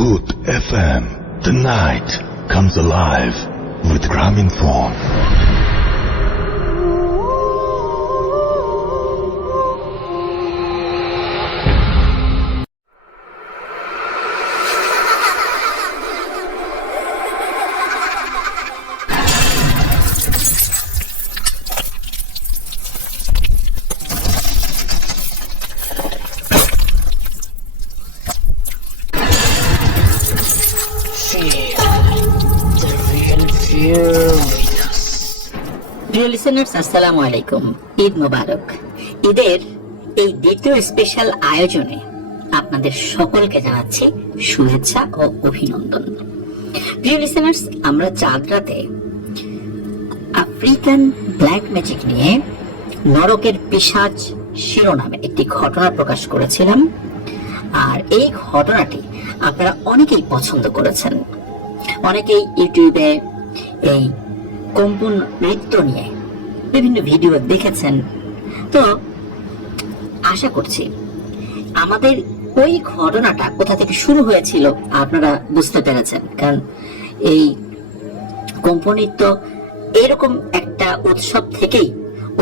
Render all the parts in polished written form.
Bhoot FM. The night comes alive with Graminphone. প্রিয় listeners, আসসালামু আলাইকুম। ঈদ মোবারক। ঈদের এই দ্বিতীয় স্পেশাল আয়োজনে আপনাদের সকলকে জানাচ্ছি শুভেচ্ছা ও অভিনন্দন। প্রিয় লিসেনার্স, আমরা চাঁদ রাতে আফ্রিকান ব্ল্যাক ম্যাজিক নিয়ে নরকের পিশাচ শিরোনামে একটি ঘটনা প্রকাশ করেছিলাম, আর এই ঘটনাটি আপনারা অনেকেই পছন্দ করেছেন। অনেকেই ইউটিউবে এই কম্পন নৃত্য নিয়ে বিভিন্ন ভিডিও দেখেছেন। তো আশা করছি আমাদের ওই ঘটনাটা কোথা থেকে শুরু হয়েছিল আপনারা বুঝতে পেরেছেন, কারণ এই কম্পন নৃত্য এরকম একটা উৎসব থেকেই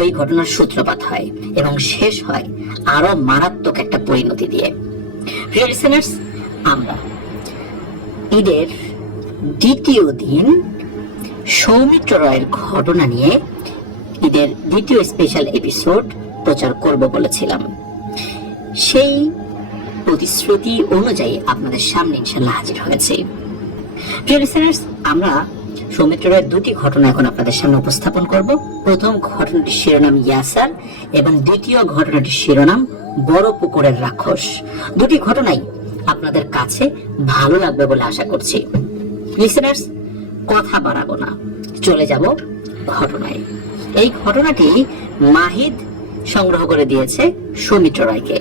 ওই ঘটনার সূত্রপাত হয় এবং শেষ হয় আরো মারাত্মক একটা পরিণতি দিয়ে। প্রিয় লিসেনার্স, আমরা ঈদের দ্বিতীয় দিন সৌমিত্র রায়ের ঘটনা নিয়ে ঈদের দ্বিতীয় স্পেশাল এপিসোড প্রচার করব বলেছিলাম। সেই প্রতিশ্রুতি অনুযায়ী আপনাদের সামনে ইনশাআল্লাহ হাজির হয়েছে। প্রিয় লিসেনার্স, আমরা সৌমিত্র রায়ের দুটি ঘটনা এখন আপনাদের সামনে উপস্থাপন করব। প্রথম ঘটনাটির শিরোনাম ইয়াসার এবং দ্বিতীয় ঘটনাটির শিরোনাম বড় পুকুরের রাক্ষস। দুটি ঘটনাই আপনাদের কাছে ভালো লাগবে বলে আশা করছি। লিসেনার্স, কথা বাড়াবো না, চলে যাব ঘটনায়। এই ঘটনাটি মাহিদ সংগ্রহ করে দিয়েছে সৌমিত্র রায়কে।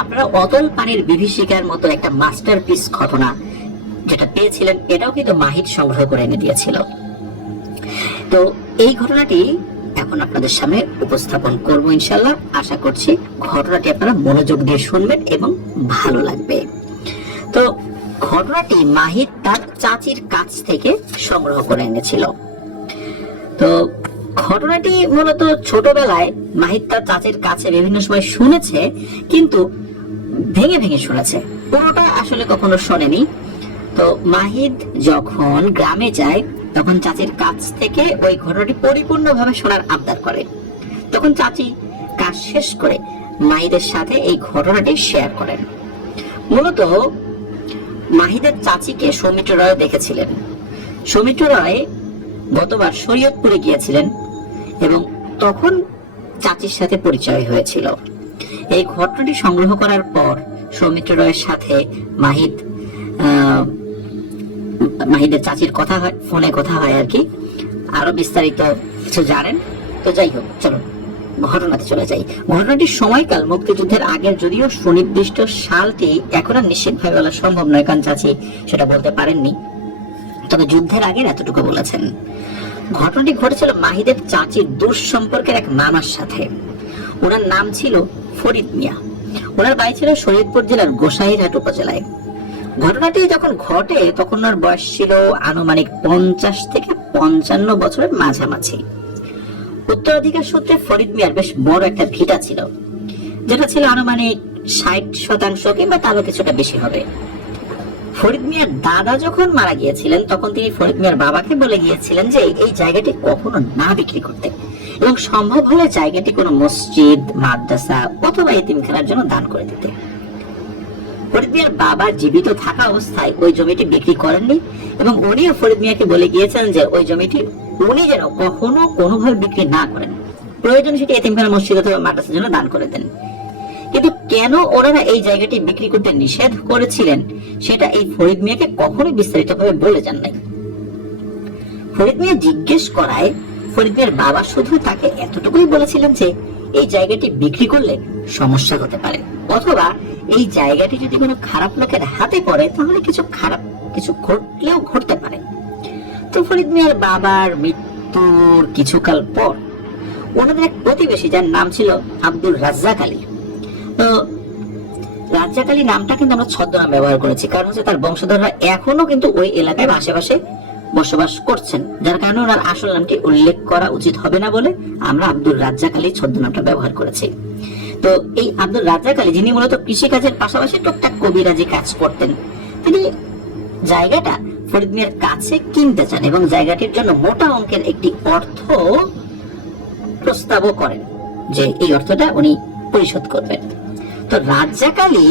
আপনারা অতল পানির বিভীষিকার মতো একটা মাস্টারপিস ঘটনা যেটা পেয়েছিলেন, এটাও কিন্তু মাহিদ সংগ্রহ করে এনে দিয়েছিল। তো এই ঘটনাটি এখন আপনাদের সামনে উপস্থাপন করব ইনশাআল্লাহ। আশা করছি ঘটনাটি আপনারা মনোযোগ দিয়ে শুনবেন এবং ভালো লাগবে। তো ঘটনাটি মাহিদ তার চাচির কাছ থেকে সংগ্রহ করে এনেছিল। তো ঘটনাটি মূলত ছোটবেলায় মাহিদ তার চাচির কাছে বিভিন্ন সময় শুনেছে, কিন্তু ভেঙে ভেঙে শুনেছে, পুরোটা আসলে কখনো শোনেনি। তো মাহিদ যখন গ্রামে যায় তখন চাচির কাছ থেকে ওই ঘটনাটি পরিপূর্ণভাবে শোনার আবদার করে। তখন চাচি কাজ শেষ করে মাহিদের সাথে এই ঘটনাটি শেয়ার করেন। মূলত মাহিদের চাচিকে সৌমিত্র রায় দেখেছিলেন। সৌমিত্র রায় গতবার শরীয়তপুরে গিয়েছিলেন এবং তখন চাচির সাথে পরিচয় হয়েছিল। এই ঘটনাটি সংগ্রহ করার পর সৌমিত্র রায়ের সাথে মাহিদের চাচির কথা হয়, ফোনে কথা হয় আর কি। আরো বিস্তারিত কিছু জানেন। তো যাই হোক, চলো ঘটনাতে চলে যাই। ঘটনাটির সময়কাল মুক্তিযুদ্ধের আগের, যদিও সুনির্দিষ্ট সালটি এখন আর নিশ্চিতভাবে বলা সম্ভব নয়, কারণ চাচি সেটা বলতে পারেননি, তবে যুদ্ধের আগের এতটুকু বলেছেন। ঘটনাটি ঘটেছিল মাহিদের চাচির দূর সম্পর্কের এক মামার সাথে। ওনার নাম ছিল ফরিদ মিয়া। ওনার বাড়ি ছিল শরীয়তপুর জেলার গোসাইরহাট উপজেলায়। ঘটনাটি যখন ঘটে তখন ওনার বয়স ছিল আনুমানিক 50 থেকে 55 বছরের মাঝামাঝি। উত্তরাধিকার সূত্রে ফরিদ মিয়ার বেশ বড় একটা ভিটা ছিল, যেটা ছিল আনুমানিক 60% কিংবা তারও কিছুটা বেশি হবে। ফরিদ মিয়ার দাদা যখন মারা গিয়েছিলেন তখন তিনি ফরিদ মিয়ার বাবাকে বলে গিয়েছিলেন যে এই জায়গাটি কখনো না বিক্রি করতে, এবং সম্ভব হলে জায়গাটি কোনো মসজিদ, মাদ্রাসা অথবা এতিমখানার জন্য দান করে দিতে। ফরিদ মিয়ার বাবা জীবিত থাকা অবস্থায় ওই জমিটি বিক্রি করেননি, এবং উনিও ফরিদ মিয়াকে বলে গিয়েছেন যে ওই জমিটি উনি যেন কখনো কোনোভাবে বিক্রি না করেন, প্রয়োজন সেটি এতিমখানা, মসজিদ অথবা মাদ্রাসার জন্য দান করে দেন। কিন্তু কেন ওনারা এই জায়গাটি বিক্রি করতে নিষেধ করেছিলেন সেটা এই ফরিদ মিয়াকে কখনোই বিস্তারিতভাবে বলে যান নাই। ফরিদ মিয়া জিজ্ঞেস করায় ফরিদ মিয়ার বাবা শুধু তাকে এতটুকুই বলেছিলেন যে এই জায়গাটি বিক্রি করলে সমস্যা হতে পারে, অথবা এই জায়গাটি যদি কোনো খারাপ লোকের হাতে পড়ে তাহলে কিছু ঘটলেও ঘটতে পারে। তো ফরিদ মিয়ার বাবার মৃত্যুর কিছুকাল পর ওনাদের এক প্রতিবেশী, যার নাম ছিল আব্দুল রাজ্জাক আলী, তো রাজ্জাকালী নামটা কিন্তু আমরা ছদ্মনাম ব্যবহার করেছি, কারণ হচ্ছে তার বংশধররা এখনো কিন্তু ওই এলাকায় আশেপাশে বসবাস করছেন, যার কারণে ওনার আসল নামটি উল্লেখ করা উচিত হবে না বলে আমরা আব্দুর রাজ্জাক আলী ছদ্মনামটা ব্যবহার করেছি। তো এই আব্দুর রাজ্জাক আলী, যিনি মূলত কৃষিকাজের পাশাপাশি টুকটাক কবিরাজি কাজ করতেন, তিনি জায়গাটা ফরিদ মিয়ার কাছে কিনতে চান এবং জায়গাটির জন্য মোটা অঙ্কের একটি অর্থ প্রস্তাবও করেন যে এই অর্থটা উনি পরিশোধ করবেন। তো রাজ্জাক আলী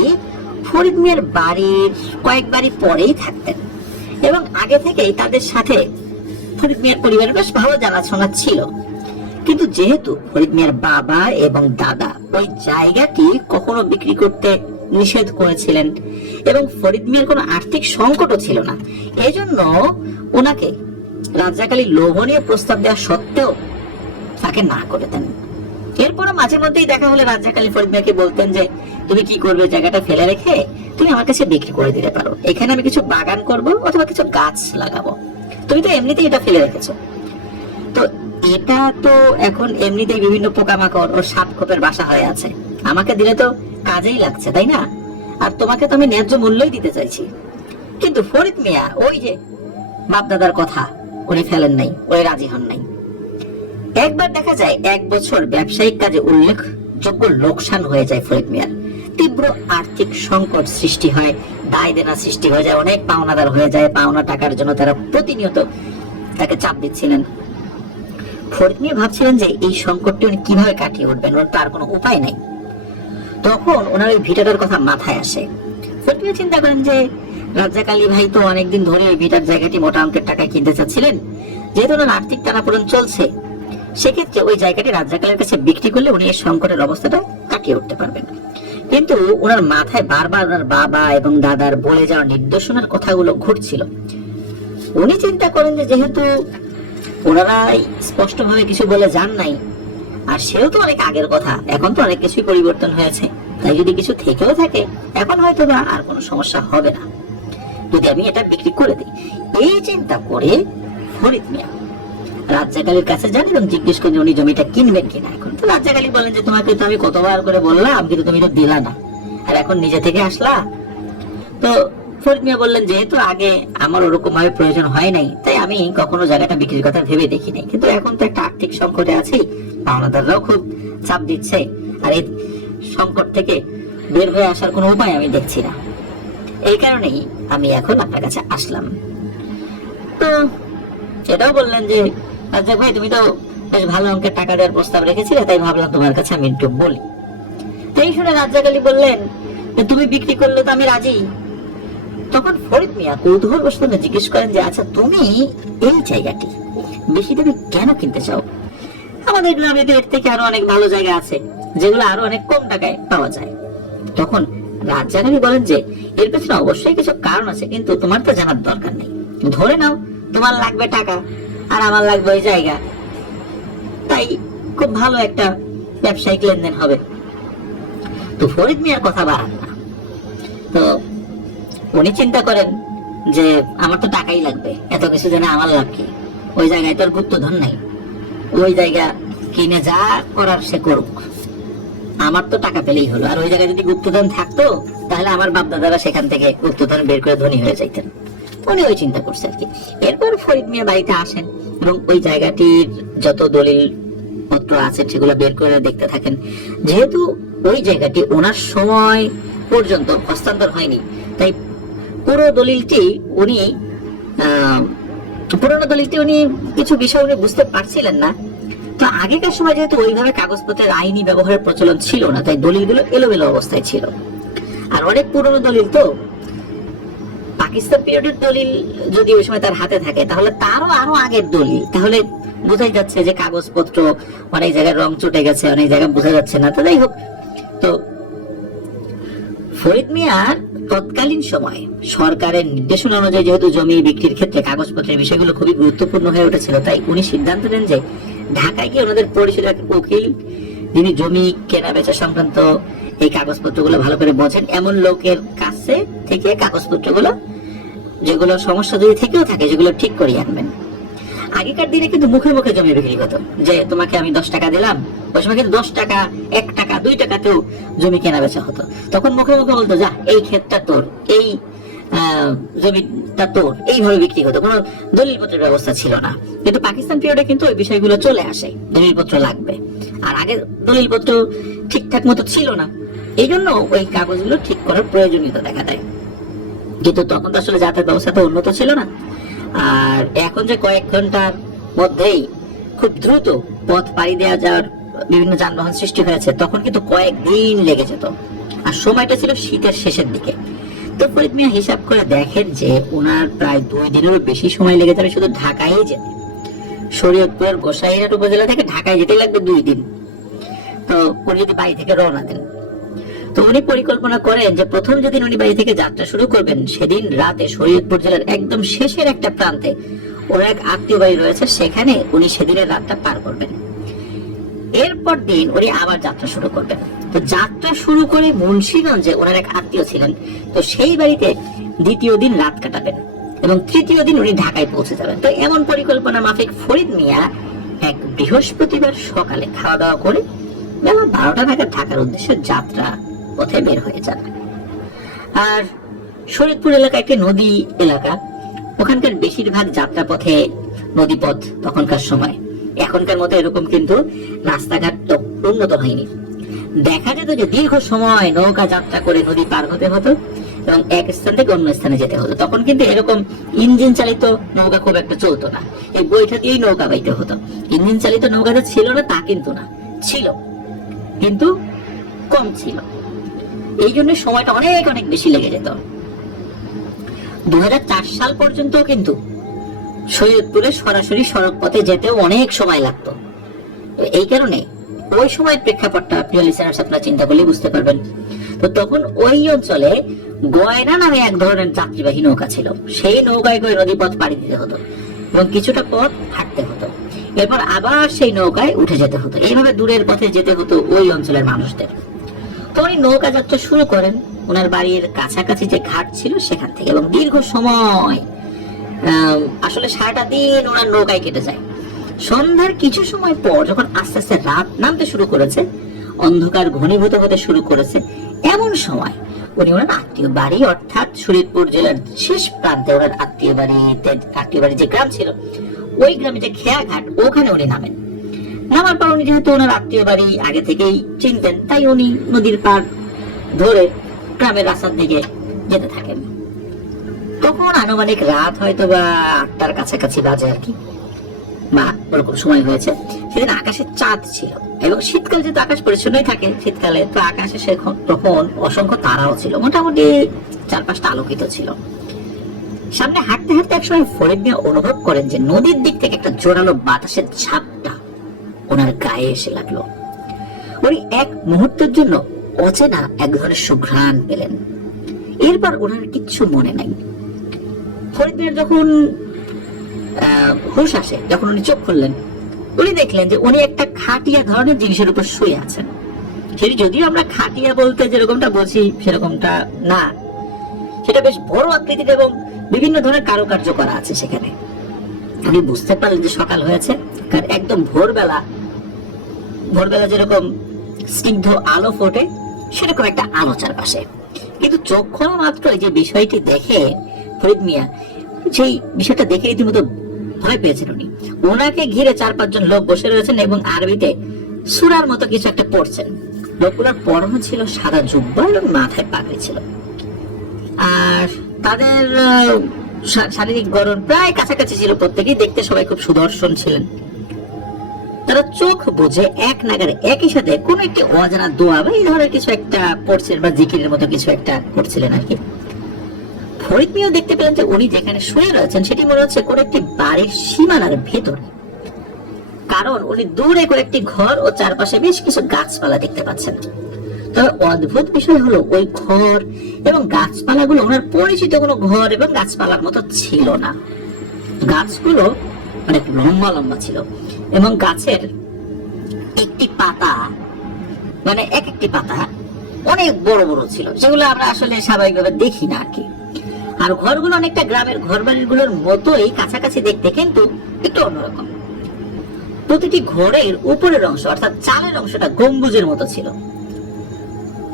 ফরিদ মিয়ার বাড়ির কয়েক বাড়ি পরেই থাকতেন এবং আগে থেকেই তাদের সাথে ফরিদ মিয়ার পরিবারের বেশ ভালো জানাশোনা ছিল। কিন্তু যেহেতু ফরিদ মিয়ার বাবা এবং দাদা ওই জায়গাটি কখনো বিক্রি করতে নিষেধ করেছিলেন এবং ফরিদ মিয়ার কোনো আর্থিক সংকটও ছিল না, এজন্য ওনাকে রাজ্জাক আলী লোভনীয় প্রস্তাব দেওয়া সত্ত্বেও তাকে না করে দেন। এরপরে মাঝে মধ্যেই দেখা হলে রাজ্জাক আলী ফরিদ মিয়াকে বলতেন যে তুমি কি করবে, জায়গাটা ফেলে রেখে তুমি আমার কাছে বিক্রি করে দিতে পারো, এখানে আমি কিছু বাগান করব অথবা কিছু গাছ লাগাবো, তুমি তো এমনিতেই এটা ফেলে রেখেছো। তো এটা তো এখন এমনিতেই বিভিন্ন পোকামাকড় ও সাপ খোপের বাসা হয়ে আছে, আমাকে দিলে তো কাজেই লাগছে, তাই না? আর তোমাকে তো আমি ন্যায্য মূল্যই দিতে চাইছি। কিন্তু ফরিদ মিয়া ওই যে বাপদাদার কথা উনি ফেলেন নাই, ওই রাজি হন নাই। একবার দেখা যায় 1 বছর ব্যবসায়িক কাজে উল্লেখযোগ্য লোকসান হয়ে যায় ফরিদ মিয়ার, তীব্র আর্থিক সংকট সৃষ্টি হয়, দায় দেনা সৃষ্টি হয়ে যায়, অনেক পাওনাদার হয়ে যায়, পাওনা টাকার জন্য তারা প্রতিনিয়ত তাকে চাপ দিচ্ছিলেন। ফরিদ মিয়া ভাবছিলেন যে এই সংকটটি উনি কিভাবে কাটিয়ে উঠবেন, ওর তার কোনো উপায় নাই। তখন ওনার ওই ভিটাটার কথা মাথায় আসে। ফরিদ মিয়া চিন্তা করেন যে রাজ্জাক আলী ভাই তো অনেকদিন ধরে ওই ভিটার জায়গাটি মোটা অঙ্কের টাকায় কিনতে চাচ্ছিলেন, যেহেতু ওনার আর্থিক টানাপোড়েন চলছে, সেক্ষেত্রে ওই জায়গাটি রাজ্জাক আলীর কাছে বিক্রি করলে উনি এই সংকটের অবস্থাটা কাটিয়ে উঠতে পারবেন। কিন্তু ওনার মাথায় বারবার ওনার বাবা এবং দাদার বলে যাওয়ার নির্দেশনার কথাগুলো ঘুরছিল। উনি চিন্তা করেন যে যেহেতু ওনারাই স্পষ্টভাবে কিছু বলে যান নাই, আর সেও তো অনেক আগের কথা, এখন তো অনেক কিছুই পরিবর্তন হয়েছে, তাই যদি কিছু থেকেও থাকে এখন হয়তো বা আর কোনো সমস্যা হবে না যদি আমি এটা বিক্রি করে দিই। এই চিন্তা করে ফরিদ মিয়া রাজ্জাক আলীর কাছে যান এবং জিজ্ঞেস করেন উনি জমিটা কিনবেন কিনা। এখন তো রাজ্জাক আলী বলেন যে তোমাকে তো আমি কতবার করে বললাম, কিন্তু তুমি তো দিলা না, আর এখন নিজে থেকে আসলা। তো ফরিদ মিয়া বললেন যেহেতু আগে আমার ওরকম ভাবে প্রয়োজন হয় নাই, তাই আমি কখনো জায়গাটা বিক্রির কথা ভেবে দেখি নাই, কিন্তু এখন তো একটা আর্থিক সংকটে আছি, পাওনাদাররাও খুব চাপ দিচ্ছে, আর এই সংকট থেকে বের হয়ে আসার কোনো উপায় আমি দেখছি না, এই কারণেই আমি এখন আপনার কাছে আসলাম। তো এটাও বললেন যে রাজ্জাক ভাই তুমি তো বেশ ভালো অঙ্কের টাকা দেওয়ার প্রস্তাব রেখেছিলে, তাই ভাবলাম তোমার কাছে আমি একটু বলি। তাই শুনে রাজ্জাক আলী বললেন তুমি বিক্রি করলে তো আমি রাজি। তখন ফরিদ মিয়া কৌতূহলবশত জিজ্ঞেস করেন যে আচ্ছা তুমি এই জায়গাটি বেশি দামে কেন কিনতে চাও? আমাদের গ্রামে তো এর থেকে আরো অনেক ভালো জায়গা আছে যেগুলো আরো অনেক কম টাকায় পাওয়া যায়। তখন রাজ্জাক আলী বলেন যে এর পেছনে অবশ্যই কিছু কারণ আছে, কিন্তু তোমার তো জানার দরকার নেই। ধরে নাও তোমার লাগবে টাকা আর আমার লাগবে ওই জায়গা, তাই খুব ভালো একটা ব্যবসায়িক লেনদেন হবে। তো ফরিদ মিয়ার কথা বাড়ান না, তো উনি চিন্তা করেন যে আমার তো টাকাই লাগবে, এত কিছু জানে আমার লাভ কি, ওই জায়গায় তোর গুপ্তধন নাই, ওই জায়গা কিনে যা করার সে করুক, আমার তো টাকা পেলেই হলো। আর ওই জায়গায় যদি গুপ্তধন থাকতো তাহলে আমার বাপ দাদারা সেখান থেকে গুপ্তধন বের করে ধনী হয়ে যাইতেন। উনি ওই চিন্তা করছে আর কি। এরপর ফরিদ মিয়া বাড়িতে আসেন এবং ওই জায়গাটির যত দলিল পত্র আছে সেগুলো বের করে দেখতে থাকেন। যেহেতু ওই জায়গাটি ওনার সময় পর্যন্ত হস্তান্তর হয়নি, তাই পুরনো দলিলটি উনি কিছু বিষয় উনি বুঝতে পারছিলেন না। তো আগেকার সময় যেহেতু ওইভাবে কাগজপত্রের আইনি ব্যবহারের প্রচলন ছিল না, তাই দলিলগুলো এলোমেলো অবস্থায় ছিল। আর অনেক পুরনো দলিল তো, পাকিস্তান পিরিয়ডের দলিল যদি ওই সময় তার হাতে থাকে তাহলে তারও আরো আগের দলিল, তাহলে বোঝাই যাচ্ছে যে কাগজপত্র অনেক জায়গায় রং চটে গেছে, অনেক জায়গায় বোঝা যাচ্ছে না। তো যাই হোক, তো ফরিদ মিয়ার তৎকালীন সময় সরকারের নির্দেশনা অনুযায়ী যেহেতু জমি বিক্রির ক্ষেত্রে কাগজপত্রের বিষয়গুলো খুবই গুরুত্বপূর্ণ হয়ে উঠেছিল, তাই উনি সিদ্ধান্ত নেন যে ঢাকায় গিয়ে ওনাদের পরিচিত এক উকিল, যিনি জমি কেনা বেচা সংক্রান্ত এই কাগজপত্রগুলো ভালো করে বোঝেন, এমন লোকের কাছে থেকে কাগজপত্রগুলো যেগুলো সমস্যা যদি থেকেও থাকে যেগুলো ঠিক করিয়ে আনবেন। আগেকার দিনে কিন্তু মুখে মুখে জমি বিক্রি হতো, যে তোমাকে আমি 10 টাকা দিলাম। ওই সময় কিন্তু 10 টাকা, 1 টাকা, 2 টাকাতেও জমি কেনা বেচা হতো। তখন মুখে মুখে বলতো, যা এই ক্ষেতটা তোর, এই জমিটা তোর, এইভাবে বিক্রি হতো। কোনো দলিলপত্রের ব্যবস্থা ছিল না। কিন্তু পাকিস্তান পিরিয়ডে কিন্তু ওই বিষয়গুলো চলে আসে, দলিলপত্র লাগবে। আর আগে দলিলপত্র ঠিকঠাক মতো ছিল না, এই জন্য ওই কাগজগুলো ঠিক করার প্রয়োজনীয়তা দেখা দেয়। কিন্তু তখন তো আসলে যাতায়াত ব্যবস্থা তো উন্নত ছিল না। আর এখন যে কয়েক ঘন্টার মধ্যেই খুব দ্রুত পথ পাড়ি দেওয়া যাওয়ার বিভিন্ন যানবাহন সৃষ্টি হয়েছে, তখন কিন্তু কয়েকদিন লেগে যেত। আর সময়টা ছিল শীতের শেষের দিকে। তো ফরিদ মিয়া হিসাব করে দেখেন যে ওনার প্রায় 2 দিনেরও বেশি সময় লেগে যাবে শুধু ঢাকায় যেতে। শরীয়তপুরের গোসাইরহাট উপজেলা থেকে ঢাকায় যেতে লাগবে 2 দিন। তো উনি যদি বাড়ি থেকে রওনা দেন, তো উনি পরিকল্পনা করেন যে প্রথম যেদিন উনি বাড়ি থেকে যাত্রা শুরু করবেন, সেদিন রাতে শরীয়তপুর জেলার একদম শেষের একটা প্রান্তে ওনার এক আত্মীয় বাড়ি রয়েছে, সেখানে উনি সেদিনের রাতটা পার করবেন। এরপর দিন উনি আবার যাত্রা শুরু করবেন। তো যাত্রা শুরু করে মুন্সিগঞ্জে ওনার এক আত্মীয় ছিলেন, তো সেই বাড়িতে দ্বিতীয় দিন রাত কাটাবেন এবং তৃতীয় দিন উনি ঢাকায় পৌঁছে যাবেন। তো এমন পরিকল্পনা মাফিক ফরিদ মিয়া এক বৃহস্পতিবার সকালে খাওয়া দাওয়া করে বেলা 12টা নাগাদ ঢাকার উদ্দেশ্যে যাত্রা পথে বের হয়ে যান। আর শরীয়তপুর এলাকা একটি নদী এলাকা, ওখানকার বেশিরভাগ যাত্রা পথে নদীপথ তখনকার সময়। এখনকার মতো এরকম কিন্তু রাস্তাঘাট তো উন্নত হয়নি। দেখা যেত যে দীর্ঘ সময় নৌকা যাত্রা করে নদী পার হতে হতো এবং এক স্থান থেকে অন্য স্থানে যেতে হতো। তখন কিন্তু এরকম ইঞ্জিন চালিত নৌকা খুব একটা চলতো না, এই বৈঠা দিয়েই নৌকা বাইতে হতো। ইঞ্জিন চালিত নৌকা যে ছিল না তা কিন্তু না, ছিল কিন্তু কম ছিল। এই জন্য সময়টা অনেক অনেক বেশি লেগে যেত। 2004 সাল পর্যন্ত কিন্তু শরীয়তপুরে সরাসরি সড়ক পথে যেতেও অনেক সময় লাগতো। এই কারণে ওই সময় প্রেক্ষাপটটা প্রিয় লিসেনার্স আপনারা চিন্তা করলে বুঝতে পারবেন। তো তখন ওই অঞ্চলে গয়না নামে এক ধরনের যাত্রীবাহী নৌকা ছিল, সেই নৌকায় করে নদীপথ পাড়ি দিতে হতো এবং কিছুটা পথ হাঁটতে হতো, এরপর আবার সেই নৌকায় উঠে যেতে হতো। এইভাবে দূরের পথে যেতে হতো ওই অঞ্চলের মানুষদের। তো উনি নৌকা যাত্রা শুরু করেন ওনার বাড়ির কাছাকাছি যে ঘাট ছিল সেখান থেকে, এবং দীর্ঘ সময় আসলে সারাটা দিন ওনার নৌকায় কেটে যায়। সন্ধ্যার কিছু সময় পর যখন আস্তে আস্তে রাত নামতে শুরু করেছে, অন্ধকার ঘনীভূত হতে শুরু করেছে, এমন সময় উনি ওনার আত্মীয় বাড়ি অর্থাৎ শরীয়তপুর জেলার শেষ প্রান্তে ওনার আত্মীয় বাড়ি যে গ্রাম ছিল, ওই গ্রামে যে খেয়া ঘাট, ওখানে উনি নামেন। নামার পর উনি যেহেতু ওনার আত্মীয় বাড়ি আগে থেকেই চিনতেন, তাই উনি নদীর পার ধরে গ্রামের রাস্তার দিকে যেতে থাকেন। তখন আনুমানিক রাত হয়তো বা 8টার কাছাকাছি বাজে আর কি, বা ওরকম সময় হয়েছে। সেদিন আকাশে চাঁদ ছিল এবং শীতকাল যেহেতু আকাশ পরিচ্ছন্নই থাকে শীতকালে, তো আকাশে তখন অসংখ্য তারাও ছিল, মোটামুটি চারপাশটা আলোকিত ছিল। সামনে হাঁটতে হাঁটতে একসময় ফরিদ মিয়া অনুভব করেন যে নদীর দিক থেকে একটা জোরালো বাতাসের ঝাপটা ওনার গায়ে এসে লাগলো। উনি এক মুহূর্তের জন্য অচেনা এক ধরনের সুঘ্রাণ পেলেন। এরপর ওনার কিচ্ছু মনে নাই। ফরিদ মিয়ার যখন হুঁশ আসে, যখন উনি চোখ খুললেন, উনি দেখলেন যে উনি একটা খাটিয়া ধরনের জিনিসের উপর শুয়ে আছেন। সেটি যদিও আমরা খাটিয়া বলতে যেরকমটা বুঝি সেরকমটা না, সেটা বেশ বড় আকৃতির এবং বিভিন্ন ধরনের কারুকার্য করা আছে সেখানে। উনি বুঝতে পারলেন যে সকাল হয়েছে, কারণ একদম ভোরবেলা যেরকম স্নিগ্ধ আলো ফোটে সেরকম একটা আলো চারপাশে। কিন্তু চোখ খোলা মাত্রই যে বিষয়টি দেখে ফরিদ মিয়া, সেই বিষয়টা দেখে রীতিমতো ভয় পেয়েছেন উনি। ওনাকে ঘিরে 4-5 জন লোক বসে রয়েছেন এবং আরবিতে সূরার মতো কিছু একটা পড়ছেন। লোকগুলোর পরনে ছিল সাদা জুব্বা এবং মাথায় পাগড়ি ছিল। আর তাদের শারীরিক গড়ন প্রায় কাছাকাছি ছিল, প্রত্যেকেই দেখতে সবাই খুব সুদর্শন ছিলেন। তারা চোখ বুঝে এক নাগারে একই সাথে কোন একটি অজানা দোয়া বা এই ধরনের কিছু একটা পড়ছিলেন বা জিকিরের মতো কিছু একটা করছিলেন আর কি। ফরিদ মিয়াও দেখতে পেলেন যে উনি যেখানে শুয়ে রয়েছেন সেটি মনে হচ্ছে কোন একটি বাড়ির সীমানার ভেতরে, কারণ উনি দূরে কয়েকটি ঘর ও চারপাশে বেশ কিছু গাছপালা দেখতে পাচ্ছেন। তবে অদ্ভুত বিষয় হলো ওই ঘর এবং গাছপালাগুলো ওনার পরিচিত কোনো ঘর এবং গাছপালার মতো ছিল না। গাছগুলো অনেক লম্বা লম্বা ছিল এবং গাছের একটি পাতা, মানে এক একটি পাতা অনেক বড় বড় ছিল, যেগুলো আমরা আসলে স্বাভাবিকভাবে দেখি না আর কি। আর ঘরগুলো অনেকটা গ্রামের ঘর বাড়িগুলোর মতোই কাছাকাছি দেখতে, কিন্তু একটু অন্যরকম। প্রতিটি ঘরের উপরের অংশ অর্থাৎ চালের অংশটা গম্বুজের মতো ছিল।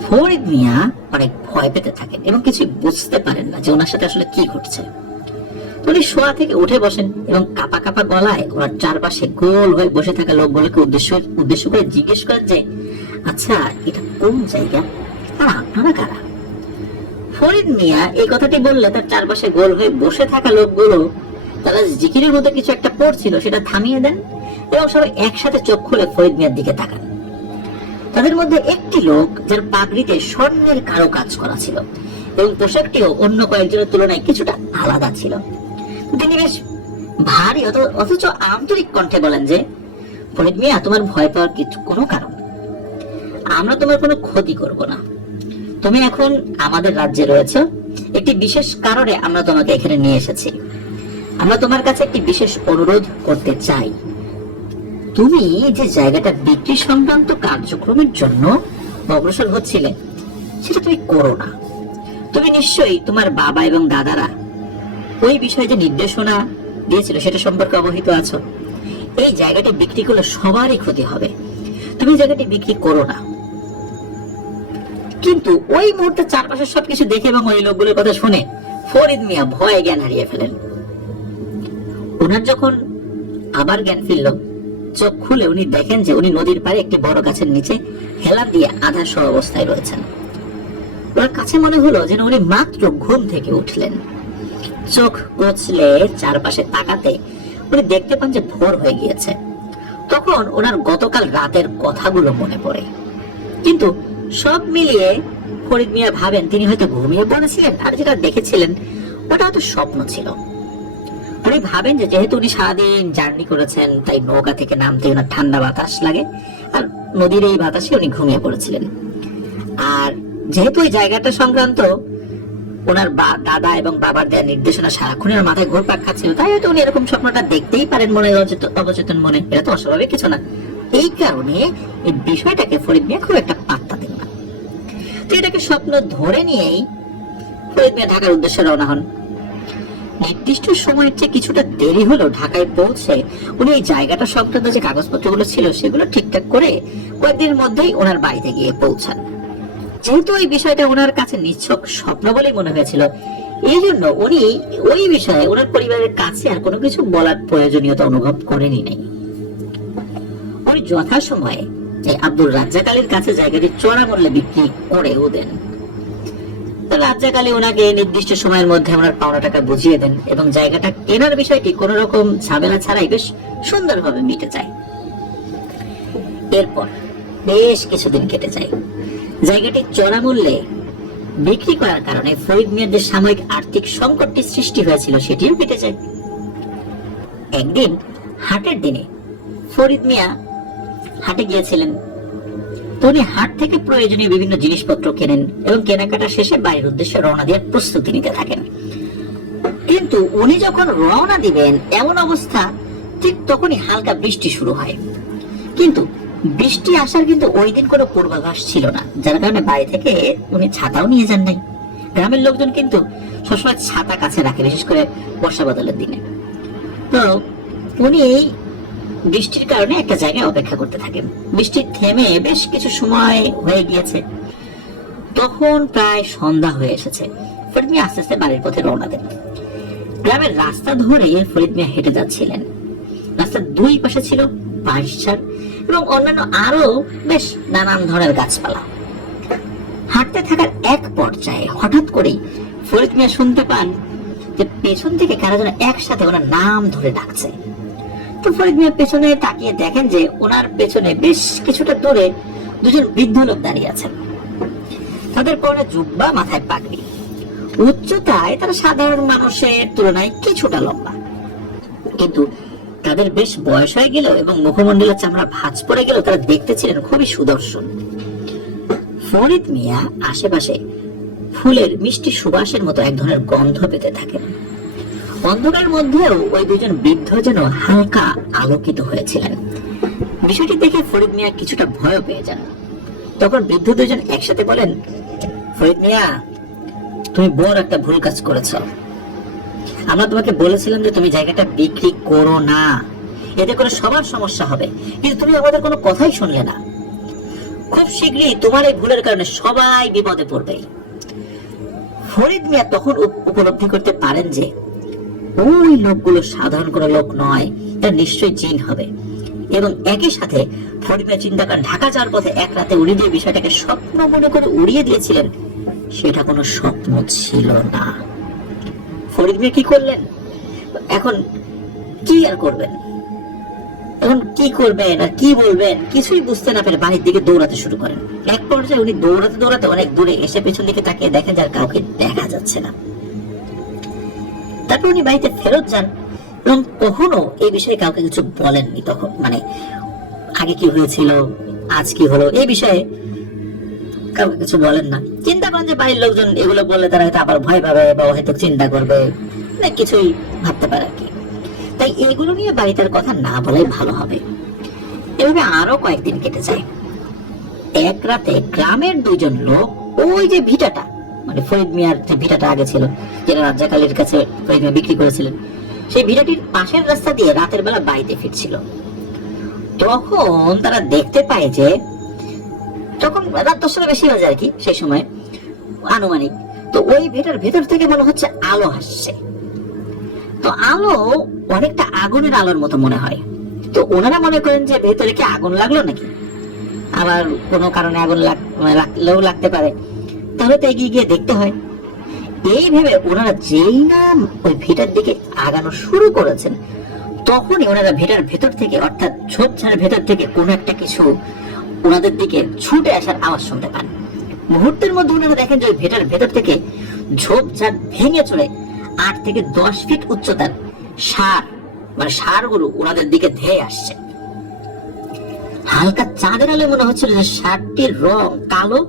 ফরিদ মিয়া অনেক ভয় পেতে থাকেন এবং কিছু বুঝতে পারেন না যে ওনার সাথে আসলে কি ঘটছে। উনি শোয়া থেকে উঠে বসেন এবং কাপা কাপা গলায় ওনার চারপাশে গোল হয়ে বসে থাকা লোকগুলোকে উদ্দেশ্য করে জিজ্ঞেস করেন যে, আচ্ছা, এটা কোন জায়গা আর আপনারা কারা? ফরিদ মিয়া এই কথাটি বললে তার চারপাশে গোল হয়ে বসে থাকা লোকগুলো তারা জিকিরের মতো কিছু একটা পড়ছিল সেটা থামিয়ে দেন এবং সবাই একসাথে চোখ খুলে ফরিদ মিয়ার দিকে তাকান। তাদের মধ্যে একটি লোক, যার পাগড়িতে স্বর্ণের কারো কাজ করা ছিল এবং পোশাকটিও অন্য কয়েকজনের তুলনায় কিছুটা আলাদা ছিল, তিনি বেশ ভারী অথচ আন্তরিক কণ্ঠে বলেন যে, ফরিদ মিয়া, তোমার ভয় পাওয়ার কোনো কারণ নেই। আমরা তোমার কোনো ক্ষতি করব না। তুমি এখন আমাদের রাজ্যে রয়েছে, একটি বিশেষ কারণে আমরা তোমাকে এখানে নিয়ে এসেছি। আমরা তোমার কাছে একটি বিশেষ অনুরোধ করতে চাই। তুমি যে জায়গাটা বিক্রি সংক্রান্ত কার্যক্রমের জন্য অগ্রসর হচ্ছিলে সেটা তুমি করো না। তুমি নিশ্চয়ই তোমার বাবা এবং দাদারা ওই বিষয়ে যে নির্দেশনা দিয়েছিল সেটা সম্পর্কে অবহিত আছো। এই জায়গাটি বিক্রি করলে সবারই ক্ষতি হবে। তুমি জায়গাটি বিক্রি করো না। কিন্তু ওই মুহূর্তে চারপাশে সবকিছু দেখে এবং ওই লোকগুলোর কথা শুনে ফরিদ মিয়া ভয়ে জ্ঞান হারিয়ে ফেলেন। ওনার যখন আবার জ্ঞান ফিরল, চোখ খুলে উনি দেখেন যে উনি নদীর পাড়ে একটি বড় গাছের নিচে হেলা দিয়ে আধা শোয়া অবস্থায় রয়েছেন। ওনার কাছে মনে হলো যেন উনি মাত্র ঘুম থেকে উঠলেন। চোখ কচলে চারপাশে তাকাতে উনি দেখতে পান যে ভোর হয়ে গিয়েছে। তখন ওনার গতকাল রাতের কথাগুলো মনে পড়ে, কিন্তু সব মিলিয়ে ফরিদ মিয়া ভাবেন তিনি হয়তো ঘুমিয়ে পড়েছিলেন আর যেটা দেখেছিলেন ওটা হয়তো স্বপ্ন ছিল। উনি ভাবেন যে যেহেতু উনি সারাদিন জার্নি করেছেন তাই নৌকা থেকে নামতে ওনার ঠান্ডা বাতাস লাগে আর নদীর এই বাতাসে উনি ঘুমিয়ে পড়েছিলেন। আর যেহেতু এই জায়গাটা সংক্রান্ত ওনার দাদা এবং বাবার দেওয়া নির্দেশনা সারাক্ষণ ওনার মাথায় ঘুরপাক খাচ্ছিল, তাই হয়তো উনি এরকম স্বপ্নটা দেখতেই পারেন মনে অবচেতন মনে। এটা তো অস্বাভাবিক কিছু না। এই কারণে এই বিষয়টাকে ফরিদ মিয়া খুব একটা পাত্তা দেন না। তো এটাকে স্বপ্ন ধরে নিয়েই ফরিদ মিয়া ঢাকার উদ্দেশ্যে রওনা হন। নির্দিষ্ট সময়ের চেয়ে কিছুটা দেরি হলো ঢাকায় পৌঁছে উনি এই জায়গাটা সংক্রান্ত যে কাগজপত্রগুলো ছিল সেগুলো ঠিকঠাক করে কয়েকদিনের মধ্যেই ওনার বাড়িতে গিয়ে পৌঁছান। যেহেতু এই বিষয়টা ওনার কাছে নিছক স্বপ্ন বলেই মনে হয়েছিল, এই জন্য উনি ওই বিষয়ে ওনার পরিবারের কাছে আর কোনো কিছু বলার প্রয়োজনীয়তা অনুভব করেনি নাই। উনি যথাসময়ে আব্দুল রাজ্জাক আলীর কাছে জায়গাটি চড়া মূল্যে বিক্রি করেও দেন। রাজ্জাক আলী ওনাকে নির্দিষ্ট সময়ের মধ্যে ওনার পাওনা টাকা বুঝিয়ে দেন এবং জায়গাটা কেনার বিষয়টি কোন রকম ঝামেলা ছাড়াই বেশ সুন্দরভাবে মিটে যায়। এরপর বেশ কিছুদিন কেটে যায়। জায়গাটি চড়া মূল্যে বিক্রি করার কারণে ফরিদ মিয়ার যে সাময়িক আর্থিক সংকটটি সৃষ্টি হয়েছিল সেটিও কেটে যায়। একদিন হাটের দিনে ফরিদ মিয়া হাটে গিয়েছিলেন। উনি হাট থেকে প্রয়োজনীয় বিভিন্ন জিনিসপত্র কেনেন এবং কেনাকাটা শেষে বাড়ির উদ্দেশ্যে রওনা দেওয়ার প্রস্তুতি নিতে থাকেন। কিন্তু উনি যখন রওনা দিবেন এমন অবস্থা, ঠিক তখনই হালকা বৃষ্টি শুরু হয়। কিন্তু বৃষ্টি আসার কিন্তু ওই দিন কোনো পূর্বাভাস ছিল না, যার কারণে বাড়ি থেকে উনি ছাতাও নিয়ে যান নাই। গ্রামের লোকজন কিন্তু সবসময় ছাতা কাছে রাখে, বিশেষ করে বর্ষা বাদলের দিনে। তো উনি বৃষ্টির কারণে একটা জায়গায় অপেক্ষা করতে থাকেন। বৃষ্টি থেমে বেশ কিছু সময় হয়ে গিয়েছে। তখন প্রায় সন্ধ্যা হয়ে এসেছে। ফরিদ মিয়া আস্তে আস্তে বাড়ির পথে রওনা দেন। গ্রামের রাস্তা ধরে ফরিদ মিয়া হেঁটে যাচ্ছিলেন। রাস্তার দুই পাশে ছিল বাঁশঝাড় এবং অন্যান্য আরো বেশ নানান ধরনের গাছপালা। হাঁটতে থাকার এক পর্যায়ে হঠাৎ করেই ফরিদ মিয়া শুনতে পান যে পেছন থেকে কারা যেন একসাথে ওনার নাম ধরে ডাকছে। তো ফরিদ মিয়া পেছনে তাকিয়ে দেখেন যে ওনার পেছনে বেশ কিছুটা দূরে দুজন বৃদ্ধ লোক দাঁড়িয়ে আছেন। তাদের পরনে জুব্বা, মাথায় পাগড়ি। উচ্চতায় তারা সাধারণ মানুষের তুলনায় কিছুটা লম্বা, কিন্তু তাদের বেশ বয়স হয়ে গেল এবং মুখমণ্ডলের চামড়া ভাঁজ পড়ে গেল তারা দেখতে ছিলেন খুবই সুদর্শন। ফরিদ মিয়া আশেপাশে ফুলের মিষ্টি সুবাসের মতো এক ধরনের গন্ধ পেতে থাকেন। অন্ধকার মধ্যেও ওই দুজন বৃদ্ধ যেন হালকা আলোকিত হয়েছিলেন। বিষয়টি দেখে ফরিদ মিয়া কিছুটা ভয় পেয়ে যান। তখন বৃদ্ধ দুজন একসাথে বলেন, ফরিদ মিয়া, তুমি বড় একটা ভুল কাজ করেছো। আমরা তোমাকে বলেছিলাম যে তুমি জায়গাটা বিক্রি করো না, এতে করে সবার সমস্যা হবে, কিন্তু তুমি আমাদের কোনো কথাই শুনলে না। খুব শীঘ্রই তোমার এই ভুলের কারণে সবাই বিপদে পড়বে। ফরিদ মিয়া তখন উপলব্ধি করতে পারেন যে ওই লোকগুলো সাধারণ কোনো লোক নয়, এটা নিশ্চয়ই জিন হবে। এবং একই সাথে ফরিদ মিয়া চিন্তা করেন ঢাকা যাওয়ার পথে এক রাতে উড়িয়ে দিয়ে বিষয়টাকে স্বপ্ন মনে করে উড়িয়ে দিয়েছিলেন, সেটা কোনো স্বপ্ন ছিল না। ফরিদ মিয়া কি করলেন? এখন কি আর করবেন, এখন কি করবেন আর কি বলবেন কিছুই বুঝতে না পেরে বাড়ির দিকে দৌড়াতে শুরু করেন। এক পর্যায়ে উনি দৌড়াতে দৌড়াতে অনেক দূরে এসে পেছন দিকে তাকিয়ে দেখেন যার কাউকে দেখা যাচ্ছে না। তারপর উনি বাড়িতে ফেরত যান এবং কখনো এই বিষয়ে কাউকে কিছু বলেননি। তখন মানে আগে কি হয়েছিল, আজ কি হলো, এই বিষয়ে কাউকে কিছু বলেন না। চিন্তা করেন যে বাড়ির লোকজন এগুলো বললে তারা হয়তো আবার ভয় পাবে বা হয়তো চিন্তা করবে, না কিছুই ভাবতে পারে আর কি। তাই এগুলো নিয়ে বাড়িটার কথা না বলাই ভালো হবে। এভাবে আরো কয়েকদিন কেটে যায়। এক রাতে গ্রামের দুইজন লোক ওই যে ভিটাটা, মানে ফরিদ মিয়ার যে ভিটাটা আগে ছিল, যেটা রাজ্জাকালীর কাছে ফরিদ মিয়া বিক্রি করেছিলেন, সেই ভিটাটির পাশের রাস্তা দিয়ে রাতের বেলা বাড়িতে ফিরছিল। তখন তারা দেখতে পায় যে তখন রাত 10টার বেশি বাজে আর কি সেই সময় আনুমানিক। তো ওই ভিটার ভেতর থেকে মনে হচ্ছে আলো আসছে। তো আলো অনেকটা আগুনের আলোর মতো মনে হয়। তো ওনারা মনে করেন যে ভেতরে কি আগুন লাগলো নাকি, আবার কোনো কারণে আগুন লাগলেও লাগতে পারে, তাহলে তো এগিয়ে গিয়ে দেখতে হয়। এই ভেবে ওনারা যেই না ওই ভিটার দিকে আগানো শুরু করেছেন, তখনই ওনারা ভিটার ভেতর থেকে অর্থাৎ ঝোপঝাড়ের ভেতর থেকে কোনো একটা কিছু ওনাদের দিকে ছুটে আসার আওয়াজ শুনতে পান। মুহূর্তের মধ্যে ওনারা দেখেন যে ওই ভিটার ভেতর থেকে ঝোপঝাড় ভেঙে চলে 8 থেকে 10 ফিট উচ্চতার ষাঁড়, মানে ষাঁড়গুলো ওনাদের দিকে ধেয়ে আসছে। হালকা চাঁদের আলোয় মনে হচ্ছিল যে ষাঁড়টির রং কালো